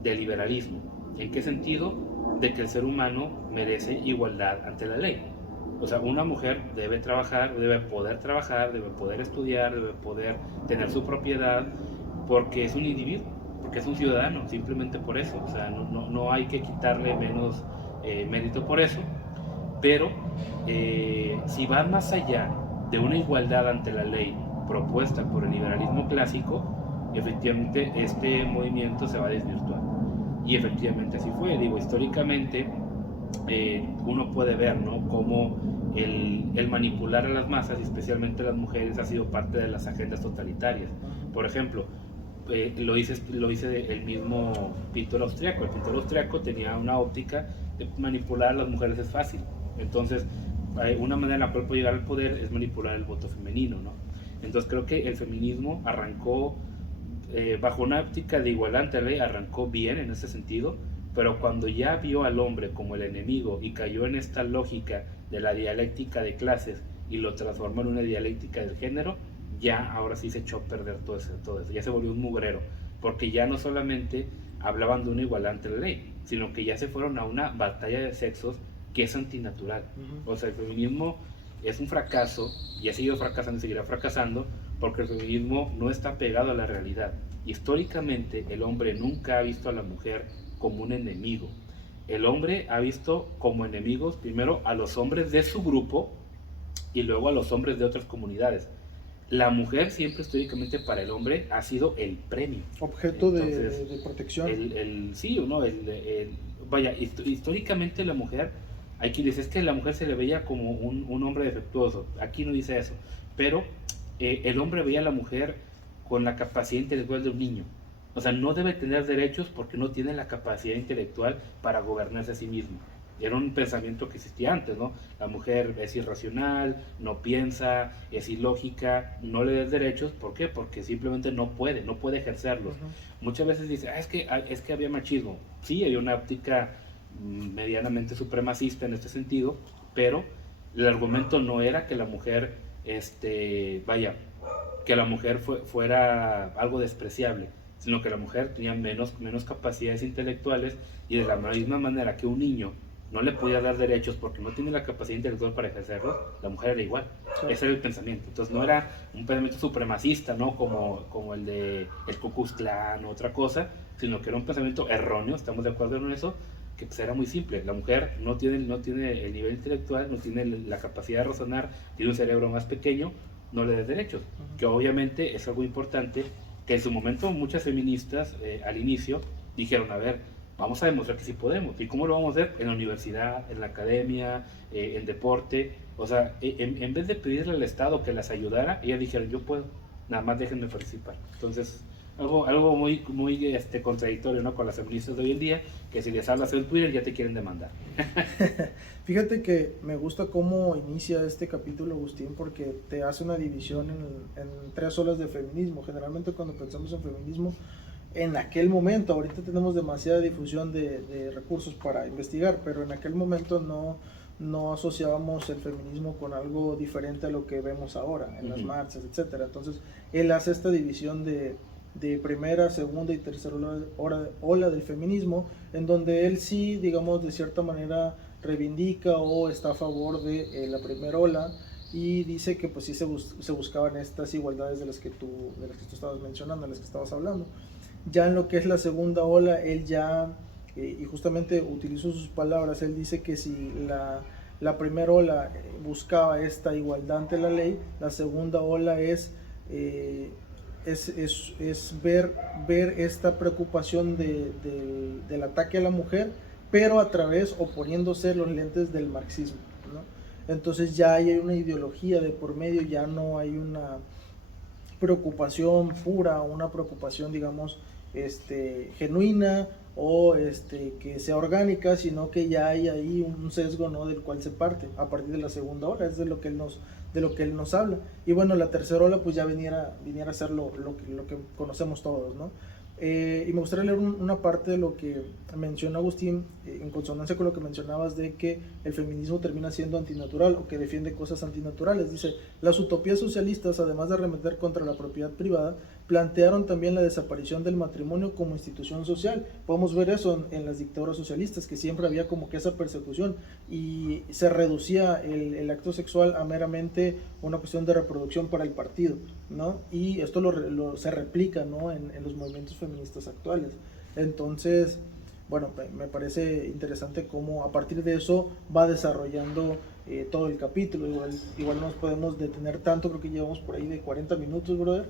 de liberalismo. ¿En qué sentido? De que el ser humano merece igualdad ante la ley. O sea, una mujer debe trabajar, debe poder estudiar, debe poder tener su propiedad, porque es un individuo, porque es un ciudadano, simplemente por eso. O sea, no hay que quitarle menos mérito por eso, pero si va más allá de una igualdad ante la ley propuesta por el liberalismo clásico, efectivamente este movimiento se va a desvirtuar. Y efectivamente así fue. Digo, históricamente uno puede ver, ¿no? Cómo el manipular a las masas, y especialmente a las mujeres, ha sido parte de las agendas totalitarias. Por ejemplo, lo dice el mismo pintor austriaco. El pintor austriaco tenía una óptica de manipular a las mujeres es fácil. Entonces, una manera en la cual puede llegar al poder es manipular el voto femenino, ¿no? Entonces creo que el feminismo arrancó bajo una óptica de igualdad ante la ley, arrancó bien en ese sentido, pero cuando ya vio al hombre como el enemigo y cayó en esta lógica de la dialéctica de clases y lo transformó en una dialéctica del género, ya ahora sí se echó a perder todo eso, ya se volvió un mugrero, porque ya no solamente hablaban de una igualdad ante la ley, sino que ya se fueron a una batalla de sexos que es antinatural. O sea, el feminismo es un fracaso y ha seguido fracasando y seguirá fracasando porque el feminismo no está pegado a la realidad. Históricamente el hombre nunca ha visto a la mujer como un enemigo. El hombre ha visto como enemigos primero a los hombres de su grupo y luego a los hombres de otras comunidades. La mujer siempre históricamente para el hombre ha sido el premio. Objeto Entonces, de protección. sí o no, vaya, históricamente la mujer, hay quien dice es que la mujer se le veía como un hombre defectuoso, aquí no dice eso, pero el hombre veía a la mujer con la capacidad intelectual de un niño. O sea, no debe tener derechos porque no tiene la capacidad intelectual para gobernarse a sí mismo. Era un pensamiento que existía antes, ¿no? La mujer es irracional, no piensa, es ilógica, no le des derechos. ¿Por qué? Porque simplemente no puede ejercerlos. Muchas veces dice, es que había machismo. Sí, había una óptica medianamente supremacista en este sentido, pero el argumento no era que la mujer, que la mujer fuera algo despreciable, sino que la mujer tenía menos capacidades intelectuales y de la misma manera que un niño no le podía dar derechos porque no tiene la capacidad intelectual para ejercerlos, la mujer era igual. Sí. Ese era el pensamiento. Entonces no era un pensamiento supremacista, ¿no? Como el de el Ku Klux Klan o otra cosa, sino que era un pensamiento erróneo, estamos de acuerdo en eso, que pues era muy simple. La mujer no tiene el nivel intelectual, no tiene la capacidad de razonar, tiene un cerebro más pequeño, no le des derechos. Que obviamente es algo importante, que en su momento muchas feministas al inicio dijeron, a ver, vamos a demostrar que sí podemos. ¿Y cómo lo vamos a hacer? En la universidad, en la academia, en deporte. O sea, en vez de pedirle al Estado que las ayudara, ellas dijeron, yo puedo, nada más déjenme participar. Entonces, algo muy, muy contradictorio, ¿no? Con las feministas de hoy en día, que si les hablas en Twitter ya te quieren demandar. Fíjate que me gusta cómo inicia este capítulo, Agustín, porque te hace una división en 3 olas de feminismo. Generalmente cuando pensamos en feminismo en aquel momento. Ahorita tenemos demasiada difusión de recursos para investigar, pero en aquel momento no asociábamos el feminismo con algo diferente a lo que vemos ahora en las marchas, etcétera. Entonces él hace esta división de primera, segunda y tercera ola del feminismo, en donde él sí, digamos, de cierta manera reivindica o está a favor de la primera ola, y dice que pues sí se buscaban estas igualdades de las que tú estabas mencionando, de las que estabas hablando. Ya en lo que es la segunda ola, él ya, y justamente utilizó sus palabras, él dice que si la primera ola buscaba esta igualdad ante la ley, la segunda ola es ver esta preocupación del ataque a la mujer, pero a través o poniéndose los lentes del marxismo, ¿no? Entonces ya hay una ideología de por medio, ya no hay una preocupación pura, una preocupación, digamos, genuina o que sea orgánica, sino que ya hay ahí un sesgo, ¿no?, del cual se parte a partir de la segunda ola. Es de lo que él nos habla. Y bueno, la tercera ola pues ya viniera a ser lo que conocemos todos, ¿no? Y me gustaría leer una parte de lo que menciona Agustín, en consonancia con lo que mencionabas de que el feminismo termina siendo antinatural o que defiende cosas antinaturales. Dice: las utopías socialistas, además de arremeter contra la propiedad privada, plantearon también la desaparición del matrimonio como institución social. Podemos ver eso en las dictaduras socialistas, que siempre había como que esa persecución y se reducía el acto sexual a meramente una cuestión de reproducción para el partido, ¿no? Y esto se replica, ¿no?, en los movimientos feministas actuales. Entonces, bueno, me parece interesante cómo a partir de eso va desarrollando todo el capítulo. Igual no nos podemos detener tanto, creo que llevamos por ahí de 40 minutos, brother,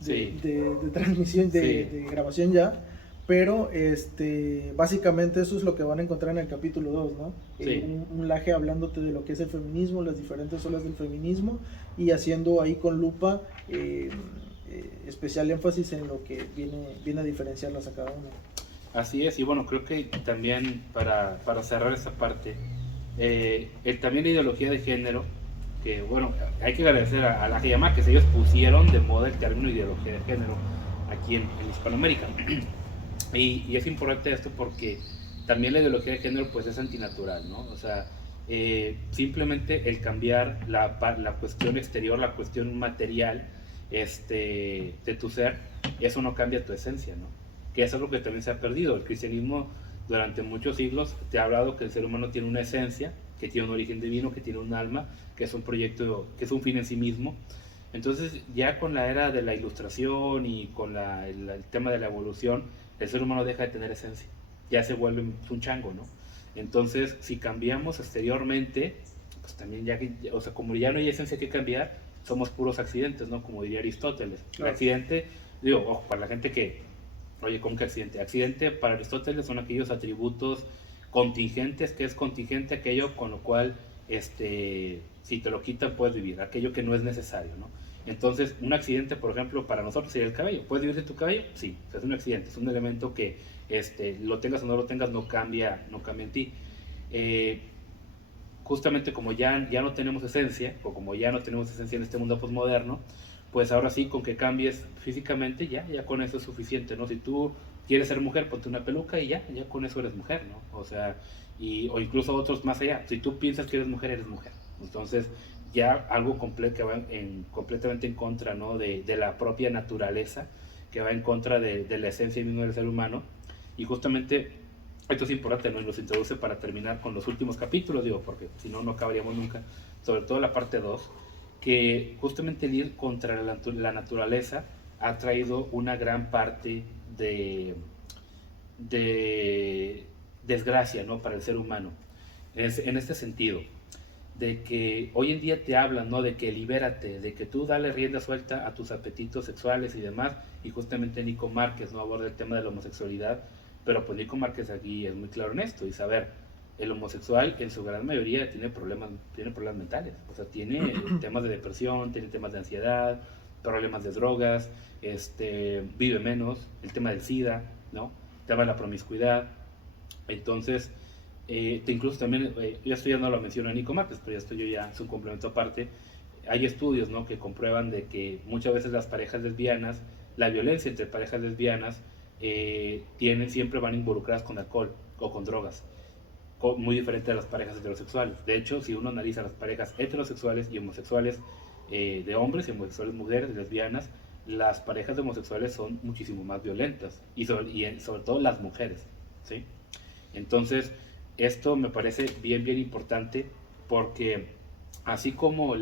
de transmisión, de grabación ya. Pero básicamente eso es lo que van a encontrar en el capítulo 2, ¿no? Un Laje hablándote de lo que es el feminismo, las diferentes olas del feminismo, y haciendo ahí con lupa especial énfasis en lo que viene a diferenciarlas a cada una. Así es, y bueno, creo que también para cerrar esta parte, también la ideología de género, que bueno, hay que agradecer a la Yamaha, que ellos pusieron de moda el término ideología de género aquí en Hispanoamérica. Y es importante esto porque también la ideología de género pues es antinatural, ¿no? O sea, simplemente el cambiar la cuestión exterior, la cuestión material de tu ser, eso no cambia tu esencia, ¿no? Que es algo que también se ha perdido. El cristianismo durante muchos siglos te ha hablado que el ser humano tiene una esencia, que tiene un origen divino, que tiene un alma, que es un proyecto, que es un fin en sí mismo. Entonces ya con la era de la ilustración y con el tema de la evolución, el ser humano deja de tener esencia, ya se vuelve un chango, ¿no? Entonces, si cambiamos exteriormente, pues también o sea, como ya no hay esencia que cambiar, somos puros accidentes, ¿no? Como diría Aristóteles. Claro. El accidente, digo, ojo, para la gente que, oye, ¿cómo que accidente? Accidente para Aristóteles son aquellos atributos contingentes, que es contingente aquello con lo cual, si te lo quitan puedes vivir, aquello que no es necesario, ¿no? Entonces, un accidente, por ejemplo, para nosotros sería el cabello. ¿Puedes vivir sin tu cabello? Sí, o sea, es un accidente, es un elemento que lo tengas o no lo tengas, no cambia en ti. Justamente como ya no tenemos esencia, o como ya no tenemos esencia en este mundo postmoderno, pues ahora sí, con que cambies físicamente, ya con eso es suficiente, ¿no? Si tú quieres ser mujer, ponte una peluca y ya con eso eres mujer, ¿no? O sea, o incluso otros más allá, si tú piensas que eres mujer, eres mujer. Entonces, ya algo que va completamente en contra, ¿no?, de la propia naturaleza, que va en contra de la esencia misma del ser humano. Y justamente esto es importante, ¿no?, y nos introduce para terminar con los últimos capítulos, digo, porque si no, no acabaríamos nunca, sobre todo la parte 2, que justamente el ir contra la naturaleza ha traído una gran parte de desgracia, ¿no?, para el ser humano, en este sentido, de que hoy en día te hablan, ¿no?, de que libérate, de que tú dale rienda suelta a tus apetitos sexuales y demás, y justamente Nico Márquez no aborda el tema de la homosexualidad, pero pues Nico Márquez aquí es muy claro en esto, y saber, el homosexual en su gran mayoría tiene problemas mentales, o sea, tiene temas de depresión, tiene temas de ansiedad, problemas de drogas, vive menos, el tema del SIDA, ¿no?, el tema de la promiscuidad. Entonces, incluso también, esto ya no lo menciona Nico Márquez, pero esto ya es un complemento aparte. Hay estudios, ¿no?, que comprueban de que muchas veces las parejas lesbianas, la violencia entre parejas lesbianas siempre van involucradas con alcohol o con drogas, muy diferente a las parejas heterosexuales. De hecho, si uno analiza las parejas heterosexuales y homosexuales, de hombres y homosexuales mujeres, lesbianas, las parejas de homosexuales son muchísimo más violentas, y sobre todo las mujeres, ¿sí? Entonces, esto me parece bien, bien importante, porque así como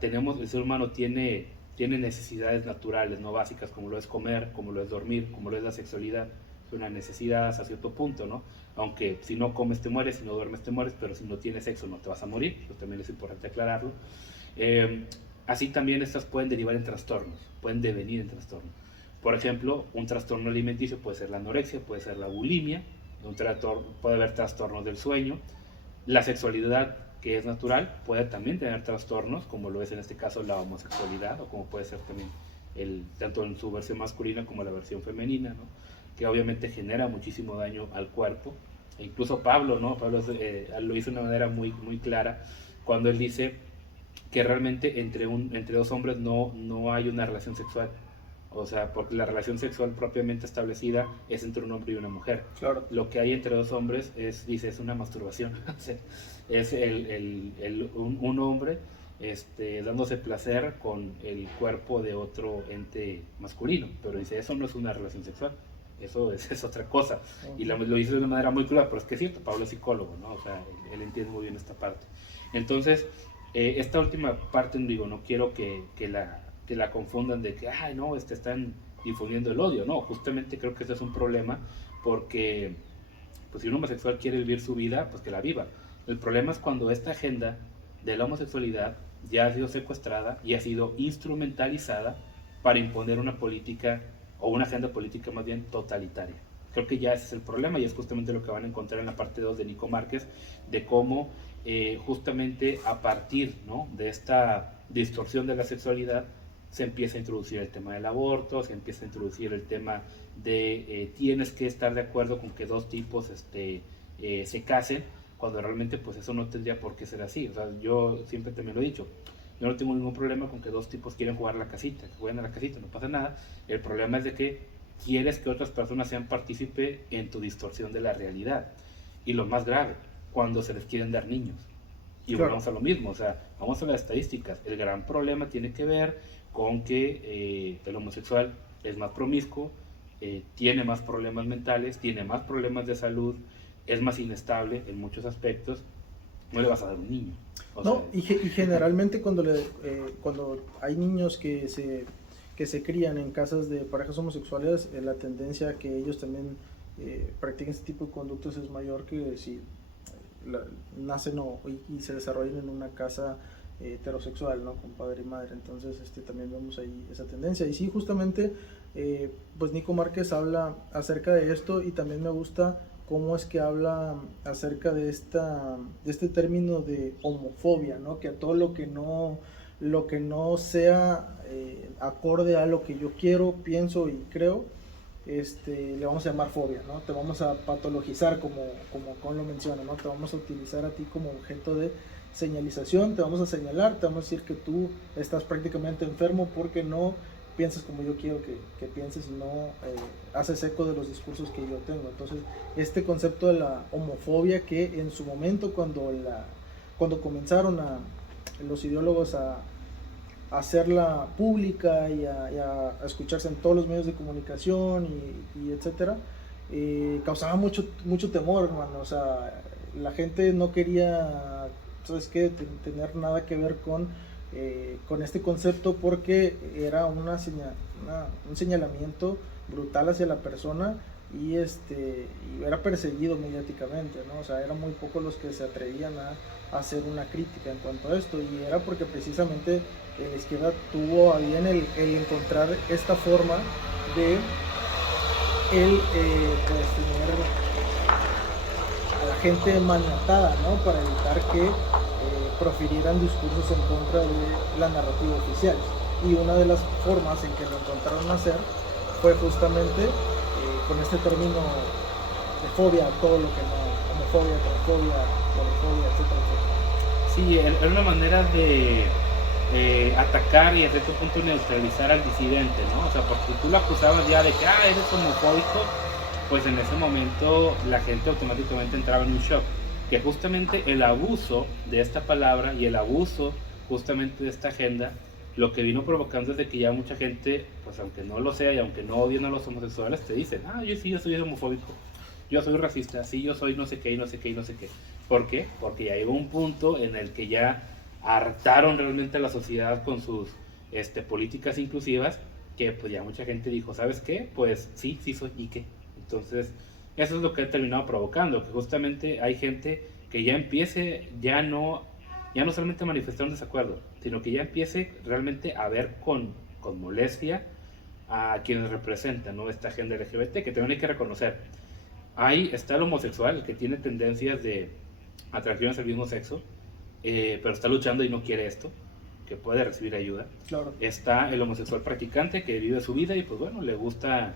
tenemos, el ser humano tiene necesidades naturales, no básicas, como lo es comer, como lo es dormir, como lo es la sexualidad. Es una necesidad hasta cierto punto, ¿no? Aunque si no comes te mueres, si no duermes te mueres, pero si no tienes sexo no te vas a morir, eso también es importante aclararlo. Así también estas pueden derivar en trastornos, pueden devenir en trastornos. Por ejemplo, un trastorno alimenticio puede ser la anorexia, puede ser la bulimia, puede haber trastornos del sueño. La sexualidad, que es natural, puede también tener trastornos, como lo es en este caso la homosexualidad, o como puede ser también tanto en su versión masculina como la versión femenina, ¿no? Que obviamente genera muchísimo daño al cuerpo. E incluso Pablo, ¿no? Pablo lo hizo de una manera muy, muy clara cuando él dice que realmente entre dos hombres no hay una relación sexual. O sea, porque la relación sexual propiamente establecida es entre un hombre y una mujer. Claro. Lo que hay entre dos hombres es una masturbación. Es un hombre dándose placer con el cuerpo de otro ente masculino. Pero dice, eso no es una relación sexual. Eso es otra cosa. Y lo hizo de una manera muy clara, pero es que es cierto, Pablo es psicólogo, ¿no? O sea, él entiende muy bien esta parte. Entonces, esta última parte, digo, no quiero que la confundan de que, ay, no, están difundiendo el odio. No, justamente creo que este es un problema, porque pues, si un homosexual quiere vivir su vida, pues que la viva. El problema es cuando esta agenda de la homosexualidad ya ha sido secuestrada y ha sido instrumentalizada para imponer una política, o una agenda política más bien totalitaria. Creo que ya ese es el problema, y es justamente lo que van a encontrar en la parte 2 de Nico Márquez, de cómo justamente a partir, ¿no?, de esta distorsión de la sexualidad se empieza a introducir el tema del aborto, se empieza a introducir el tema de tienes que estar de acuerdo con que dos tipos se casen, cuando realmente pues eso no tendría por qué ser así. O sea, yo siempre también lo he dicho, yo no tengo ningún problema con que dos tipos quieran jugar a la casita, que jueguen a la casita, no pasa nada. El problema es de que quieres que otras personas sean partícipe en tu distorsión de la realidad. Y lo más grave, cuando se les quieren dar niños. Y claro, volvemos a lo mismo, o sea, vamos a las estadísticas. El gran problema tiene que ver con que el homosexual es más promiscuo, tiene más problemas mentales, tiene más problemas de salud, es más inestable en muchos aspectos. No le vas a dar un niño. No, y generalmente cuando hay niños que se crían en casas de parejas homosexuales, la tendencia a que ellos también practiquen este tipo de conductas es mayor que si nacen y se desarrollan en una casa heterosexual, ¿no?, con padre y madre. Entonces también vemos ahí esa tendencia. Y sí, justamente pues Nico Márquez habla acerca de esto, y también me gusta cómo es que habla acerca de este término de homofobia, ¿no?, que a todo lo que no sea acorde a lo que yo quiero, pienso y creo, le vamos a llamar fobia, ¿no? Te vamos a patologizar, como lo menciona, ¿no? Te vamos a utilizar a ti como objeto de señalización, te vamos a señalar, te vamos a decir que tú estás prácticamente enfermo porque no piensas como yo quiero que pienses, y no haces eco de los discursos que yo tengo. Entonces, este concepto de la homofobia, que en su momento cuando comenzaron los ideólogos a hacerla pública y a escucharse en todos los medios de comunicación y etcétera, causaba mucho temor, hermano. O sea, la gente no quería, ¿sabes qué?, tener nada que ver con este concepto, porque era un señalamiento brutal hacia la persona, y era perseguido mediáticamente, ¿no? O sea, eran muy pocos los que se atrevían a hacer una crítica en cuanto a esto, y era porque precisamente la izquierda tuvo a bien el encontrar esta forma de pues tener a la gente maniatada, ¿no?, para evitar que profirieran discursos en contra de la narrativa oficial. Y una de las formas en que lo encontraron hacer fue justamente con este término de fobia, todo lo que no, homofobia, transfobia, xenofobia, etcétera, etcétera. Sí, era una manera de atacar y a cierto punto neutralizar al disidente, ¿no? O sea, porque tú lo acusabas ya de que, eres homofóbico, pues en ese momento la gente automáticamente entraba en un shock. Que justamente el abuso de esta palabra y el abuso justamente de esta agenda, lo que vino provocando es de que ya mucha gente, pues aunque no lo sea y aunque no odien a los homosexuales, te dicen, yo soy homofóbico, yo soy racista, sí, yo soy no sé qué y no sé qué y no sé qué. ¿Por qué? Porque ya llegó un punto en el que ya hartaron realmente a la sociedad con sus políticas inclusivas, que pues ya mucha gente dijo, ¿sabes qué? Pues sí, sí soy, ¿y qué? Entonces, eso es lo que ha terminado provocando, que justamente hay gente que ya empiece, ya no solamente a manifestar un desacuerdo, sino que ya empiece realmente a ver con molestia a quienes representan, ¿no?, esta agenda LGBT, que también hay que reconocer. Ahí está el homosexual, que tiene tendencias de atracciones al mismo sexo, pero está luchando y no quiere esto, que puede recibir ayuda. Claro. Está el homosexual practicante que vive su vida y pues bueno, le gusta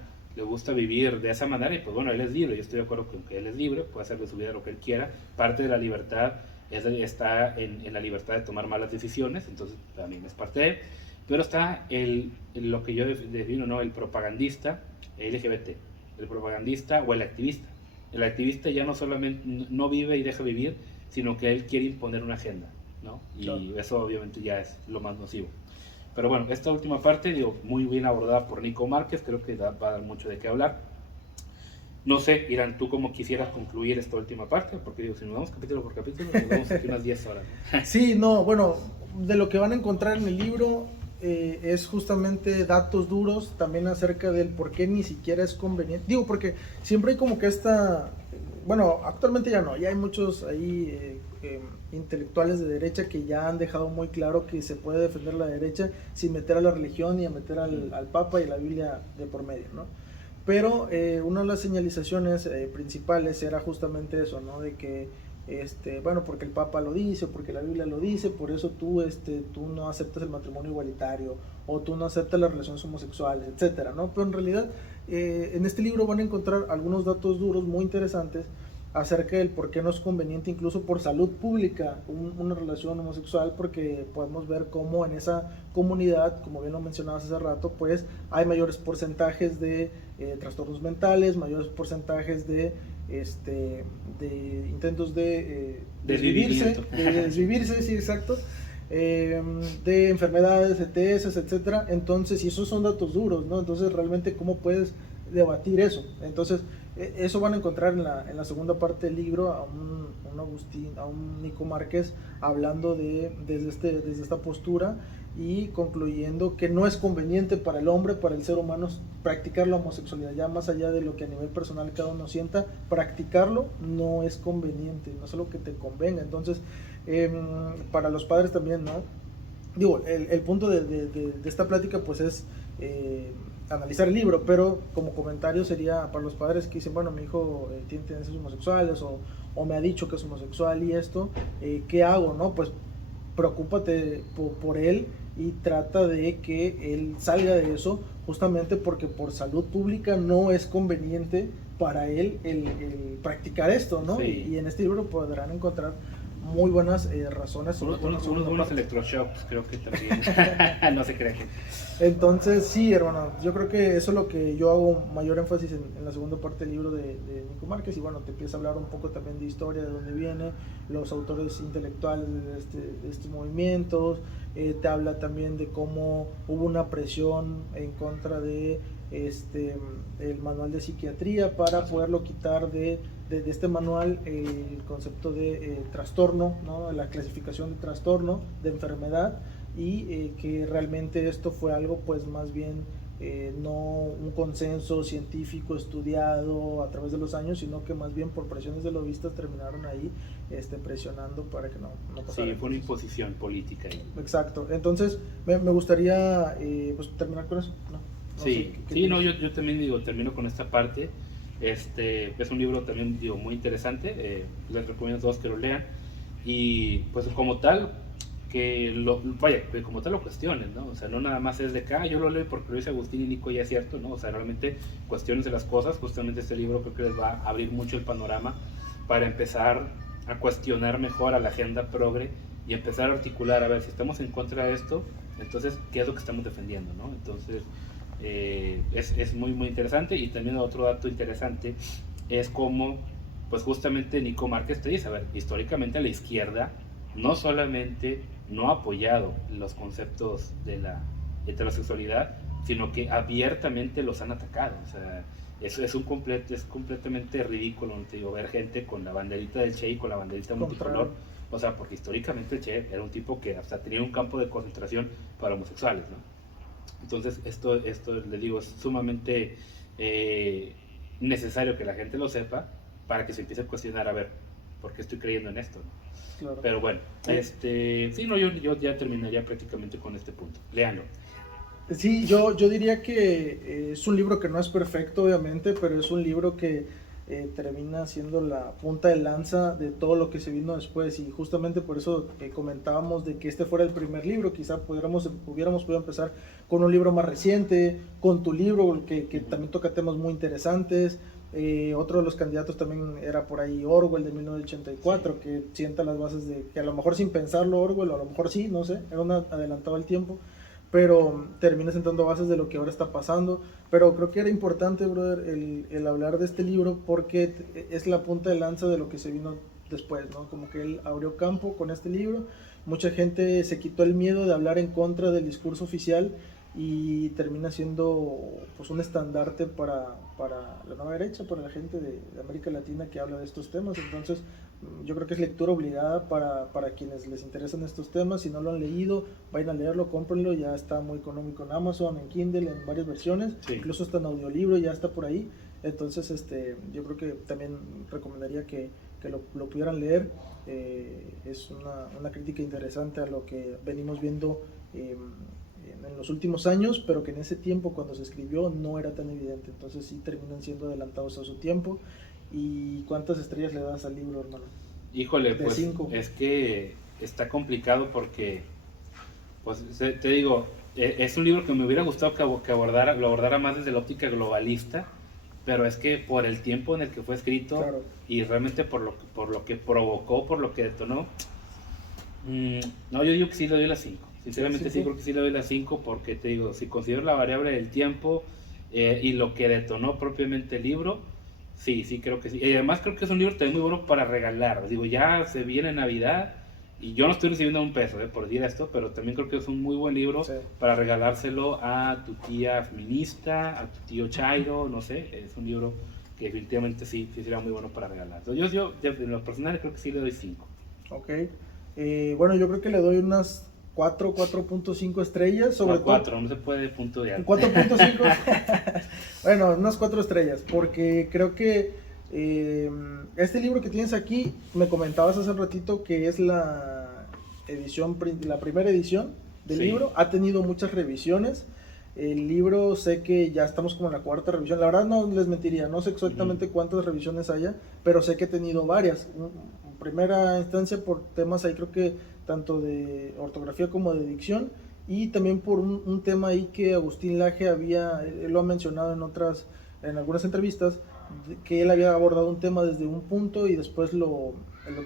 vivir de esa manera y pues bueno, él es libre, yo estoy de acuerdo con que él es libre, puede hacer de su vida lo que él quiera, parte de la libertad está en la libertad de tomar malas decisiones, entonces también es parte de él, pero está lo que yo defino, ¿no?, el propagandista LGBT, el propagandista o el activista. El activista ya no solamente no vive y deja vivir, sino que él quiere imponer una agenda, ¿no? Y claro, eso obviamente ya es lo más nocivo. Pero bueno, esta última parte, digo, muy bien abordada por Nico Márquez, creo que va a dar mucho de qué hablar. No sé, Irán, tú cómo quisieras concluir esta última parte, porque digo, si nos vamos capítulo por capítulo, nos vamos aquí unas 10 horas, ¿no? Sí, no, bueno, de lo que van a encontrar en el libro es justamente datos duros también acerca del por qué ni siquiera es conveniente. Digo, porque siempre hay como que bueno, actualmente ya no, ya hay muchos ahí intelectuales de derecha que ya han dejado muy claro que se puede defender la derecha sin meter a la religión y a meter al Papa y la Biblia de por medio, ¿no? Pero una de las señalizaciones principales era justamente eso, ¿no? De que, bueno, porque el Papa lo dice, o porque la Biblia lo dice, por eso tú no aceptas el matrimonio igualitario, o tú no aceptas las relaciones homosexuales, etcétera, ¿no? Pero en realidad, en este libro van a encontrar algunos datos duros muy interesantes acerca del por qué no es conveniente, incluso por salud pública, una relación homosexual, porque podemos ver cómo en esa comunidad, como bien lo mencionabas hace rato, pues hay mayores porcentajes de trastornos mentales, mayores porcentajes de intentos de desvivirse, sí, exacto, de enfermedades, ETS, etcétera. Entonces, y esos son datos duros, ¿no? Entonces, realmente, ¿cómo puedes debatir eso? Entonces, eso van a encontrar en la segunda parte del libro a un Nico Márquez hablando desde esta postura y concluyendo que no es conveniente para el hombre, para el ser humano, practicar la homosexualidad, ya más allá de lo que a nivel personal cada uno sienta, practicarlo no es conveniente, no es algo que te convenga. Entonces, para los padres también, ¿no? Digo, el punto de esta plática pues es analizar el libro, pero como comentario sería para los padres que dicen, bueno, mi hijo tiene tendencias homosexuales o me ha dicho que es homosexual y esto, ¿qué hago, no? Pues preocúpate por él y trata de que él salga de eso, justamente porque por salud pública no es conveniente para él el practicar esto, ¿no? Sí. Y en este libro podrán encontrar muy buenas razones. Unos buenos electroshocks, creo que también. No se cree que. Entonces, sí, hermano, yo creo que eso es lo que yo hago mayor énfasis en la segunda parte del libro de Nico Márquez. Y bueno, te empieza a hablar un poco también de historia, de dónde viene, los autores intelectuales de estos movimientos. Te habla también de cómo hubo una presión en contra de el manual de psiquiatría para poderlo quitar de este manual, el concepto de trastorno, ¿no? La clasificación de trastorno, de enfermedad, y que realmente esto fue algo pues más bien no un consenso científico estudiado a través de los años, sino que más bien por presiones de lobistas terminaron ahí presionando para que no pasara. Sí, fue una imposición política ahí. Exacto. Entonces me gustaría pues terminar con eso, ¿no? Sí, sí, no, yo también digo, termino con esta parte. Es un libro también, digo, muy interesante, les recomiendo a todos que lo lean y pues como tal que como tal lo cuestionen, ¿no? O sea, no nada más es de que yo lo leo porque lo dice Agustín y Nico, ya es cierto, ¿no? O sea, realmente cuestiones de las cosas. Justamente este libro creo que les va a abrir mucho el panorama para empezar a cuestionar mejor a la agenda progre y empezar a articular, a ver, si estamos en contra de esto, entonces, ¿qué es lo que estamos defendiendo, no? Entonces, es muy, muy interesante. Y también otro dato interesante es cómo, pues justamente Nico Márquez te dice, a ver, históricamente la izquierda no solamente no ha apoyado los conceptos de la heterosexualidad, sino que abiertamente los han atacado. O sea, eso es completamente ridículo, ¿no? Te digo, ver gente con la banderita del Che y con la banderita multicolor. O sea, porque históricamente el Che era un tipo que hasta tenía un campo de concentración para homosexuales, ¿no? Entonces, esto le digo, es sumamente necesario que la gente lo sepa para que se empiece a cuestionar, a ver, ¿por qué estoy creyendo en esto, no? Claro. Pero bueno, sí, no, yo ya terminaría prácticamente con este punto. Léanlo. Sí, yo diría que es un libro que no es perfecto, obviamente, pero es un libro que termina siendo la punta de lanza de todo lo que se vino después. Y justamente por eso comentábamos de que este fuera el primer libro. Quizá hubiéramos podido empezar con un libro más reciente, con tu libro, que también toca temas muy interesantes. Otro de los candidatos también era por ahí Orwell de 1984, sí, que sienta las bases de que a lo mejor sin pensarlo Orwell, o a lo mejor sí, no sé, era un adelantado al tiempo, pero termina sentando bases de lo que ahora está pasando. Pero creo que era importante, brother, el hablar de este libro porque es la punta de lanza de lo que se vino después, ¿no? Como que él abrió campo con este libro, mucha gente se quitó el miedo de hablar en contra del discurso oficial y termina siendo pues un estandarte para la nueva derecha, para la gente de América Latina que habla de estos temas. Entonces yo creo que es lectura obligada para quienes les interesan estos temas. Si no lo han leído, vayan a leerlo, cómprenlo, ya está muy económico en Amazon, en Kindle, en varias versiones, sí, incluso está en audiolibro, ya está por ahí. Entonces yo creo que también recomendaría que lo pudieran leer. Es una crítica interesante a lo que venimos viendo en los últimos años, pero que en ese tiempo cuando se escribió no era tan evidente. Entonces sí terminan siendo adelantados a su tiempo. ¿Y cuántas estrellas le das al libro, hermano? Híjole, pues 5. Es que está complicado porque, pues te digo, es un libro que me hubiera gustado que lo abordara más desde la óptica globalista, pero es que por el tiempo en el que fue escrito, claro, y realmente por lo que provocó, por lo que detonó, no, yo digo que sí le doy las 5. Sinceramente sí, creo que sí le doy las 5 porque te digo, si considero la variable del tiempo y lo que detonó propiamente el libro, sí, creo que sí. Y además creo que es un libro también muy bueno para regalar. Digo, ya se viene Navidad y yo no estoy recibiendo un peso por decir esto, pero también creo que es un muy buen libro, sí, para regalárselo a tu tía feminista, a tu tío chairo, no sé. Es un libro que definitivamente sí sería muy bueno para regalar. Entonces, yo en lo personal creo que sí le doy 5. Ok. Bueno, yo creo que le doy unas 4.5 estrellas, sobre todo. 4, no se puede puntuar. 4.5. Bueno, unas 4 estrellas, porque creo que este libro que tienes aquí, me comentabas hace un ratito que es la primera edición del, sí, libro, ha tenido muchas revisiones. El libro sé que ya estamos como en la 4ª revisión, la verdad no les mentiría, no sé exactamente cuántas revisiones haya, pero sé que he tenido varias. En primera instancia por temas ahí creo que tanto de ortografía como de dicción, y también por un tema ahí que Agustín Laje él lo ha mencionado en algunas entrevistas, que él había abordado un tema desde un punto y después lo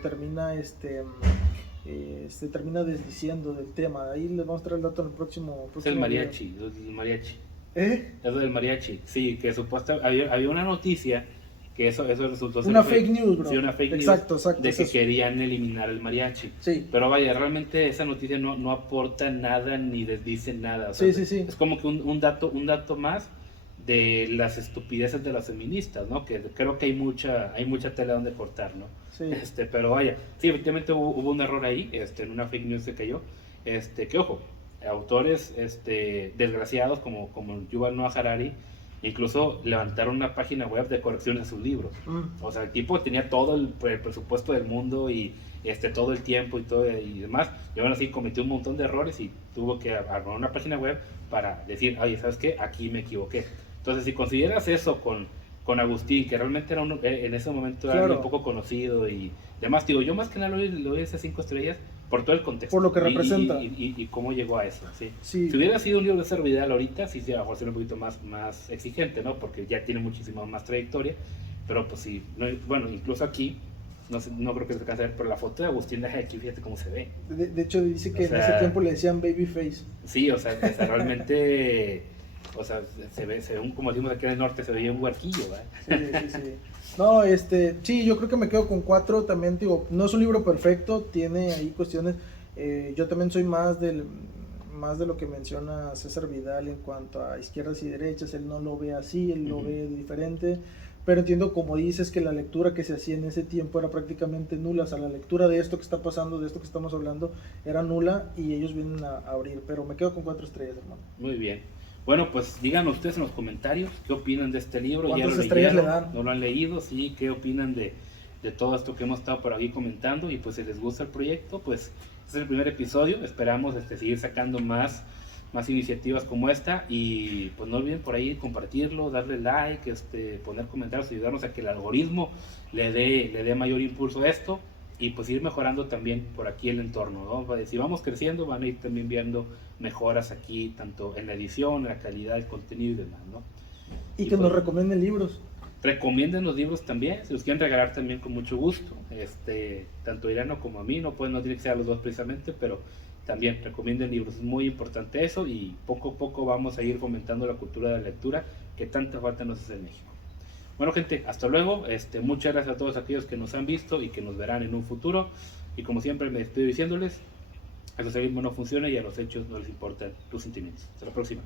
termina se termina desdiciendo del tema. Ahí les vamos a traer el dato en el próximo es el mariachi, Es lo del mariachi, sí, que supuestamente había una noticia que eso resultó ser una fake news, bro. Sí, una fake news, exacto, de que querían eliminar el mariachi. Sí. Pero vaya, realmente esa noticia no aporta nada ni desdice nada. O sea, sí. Es como que un dato más de las estupideces de las feministas, ¿no? Que creo que hay mucha tela donde cortar, ¿no? Sí. Pero vaya, sí, efectivamente hubo un error ahí, en una fake news que cayó. Que ojo, autores desgraciados como Yuval Noah Harari incluso levantaron una página web de correcciones de sus libros. O sea, el tipo tenía todo el presupuesto del mundo y todo el tiempo y demás, y aún así cometió un montón de errores y tuvo que armar una página web para decir, oye, ¿sabes qué? Aquí me equivoqué. Entonces, si consideras eso con Agustín, que realmente era en ese momento era un poco conocido y demás, digo, yo más que nada le doy esas 5 estrellas por todo el contexto. Por lo que representa. Y cómo llegó a eso, ¿sí? Sí. Si hubiera sido un libro de servidal ahorita, sí, a lo mejor sería un poquito más exigente, ¿no? Porque ya tiene muchísima más trayectoria, pero pues sí, bueno, incluso aquí, no, no creo que se alcance a ver, pero la foto de Agustín Laje aquí, fíjate cómo se ve. De hecho, dice que O en sea, ese tiempo le decían Babyface. Sí, o sea realmente, o sea, se ve como decimos aquí en el norte, se veía un huerquillo, ¿verdad? Sí, sí, sí. No, sí, yo creo que me quedo con 4 también, digo, no es un libro perfecto, tiene ahí cuestiones, yo también soy más de lo que menciona César Vidal en cuanto a izquierdas y derechas, él no lo ve así, él lo ve diferente, pero entiendo como dices que la lectura que se hacía en ese tiempo era prácticamente nula, o sea, la lectura de esto que está pasando, de esto que estamos hablando, era nula y ellos vienen a abrir, pero me quedo con 4 estrellas, hermano. Muy bien. Bueno, pues díganos ustedes en los comentarios qué opinan de este libro. ¿Ya ¿Cuántas lo estrellas leyeron? le dan? ¿No lo han leído? Sí, ¿qué opinan de todo esto que hemos estado por aquí comentando? Y pues si les gusta el proyecto, pues este es el primer episodio. Esperamos seguir sacando más iniciativas como esta. Y pues no olviden por ahí compartirlo, darle like, poner comentarios, ayudarnos a que el algoritmo le dé mayor impulso a esto. Y pues ir mejorando también por aquí el entorno, ¿no? Si vamos creciendo, van a ir también viendo mejoras aquí, tanto en la edición, en la calidad del contenido y demás, ¿no? Y que pues, nos recomienden libros. Recomienden los libros también, si los quieren regalar también con mucho gusto, tanto a Irano como a mí, no tiene que ser a los dos precisamente, pero también recomienden libros, es muy importante eso y poco a poco vamos a ir fomentando la cultura de la lectura que tanta falta nos hace en México. Bueno, gente, hasta luego. Muchas gracias a todos aquellos que nos han visto y que nos verán en un futuro. Y como siempre me despido diciéndoles, el socialismo no funciona y a los hechos no les importan tus sentimientos. Hasta la próxima.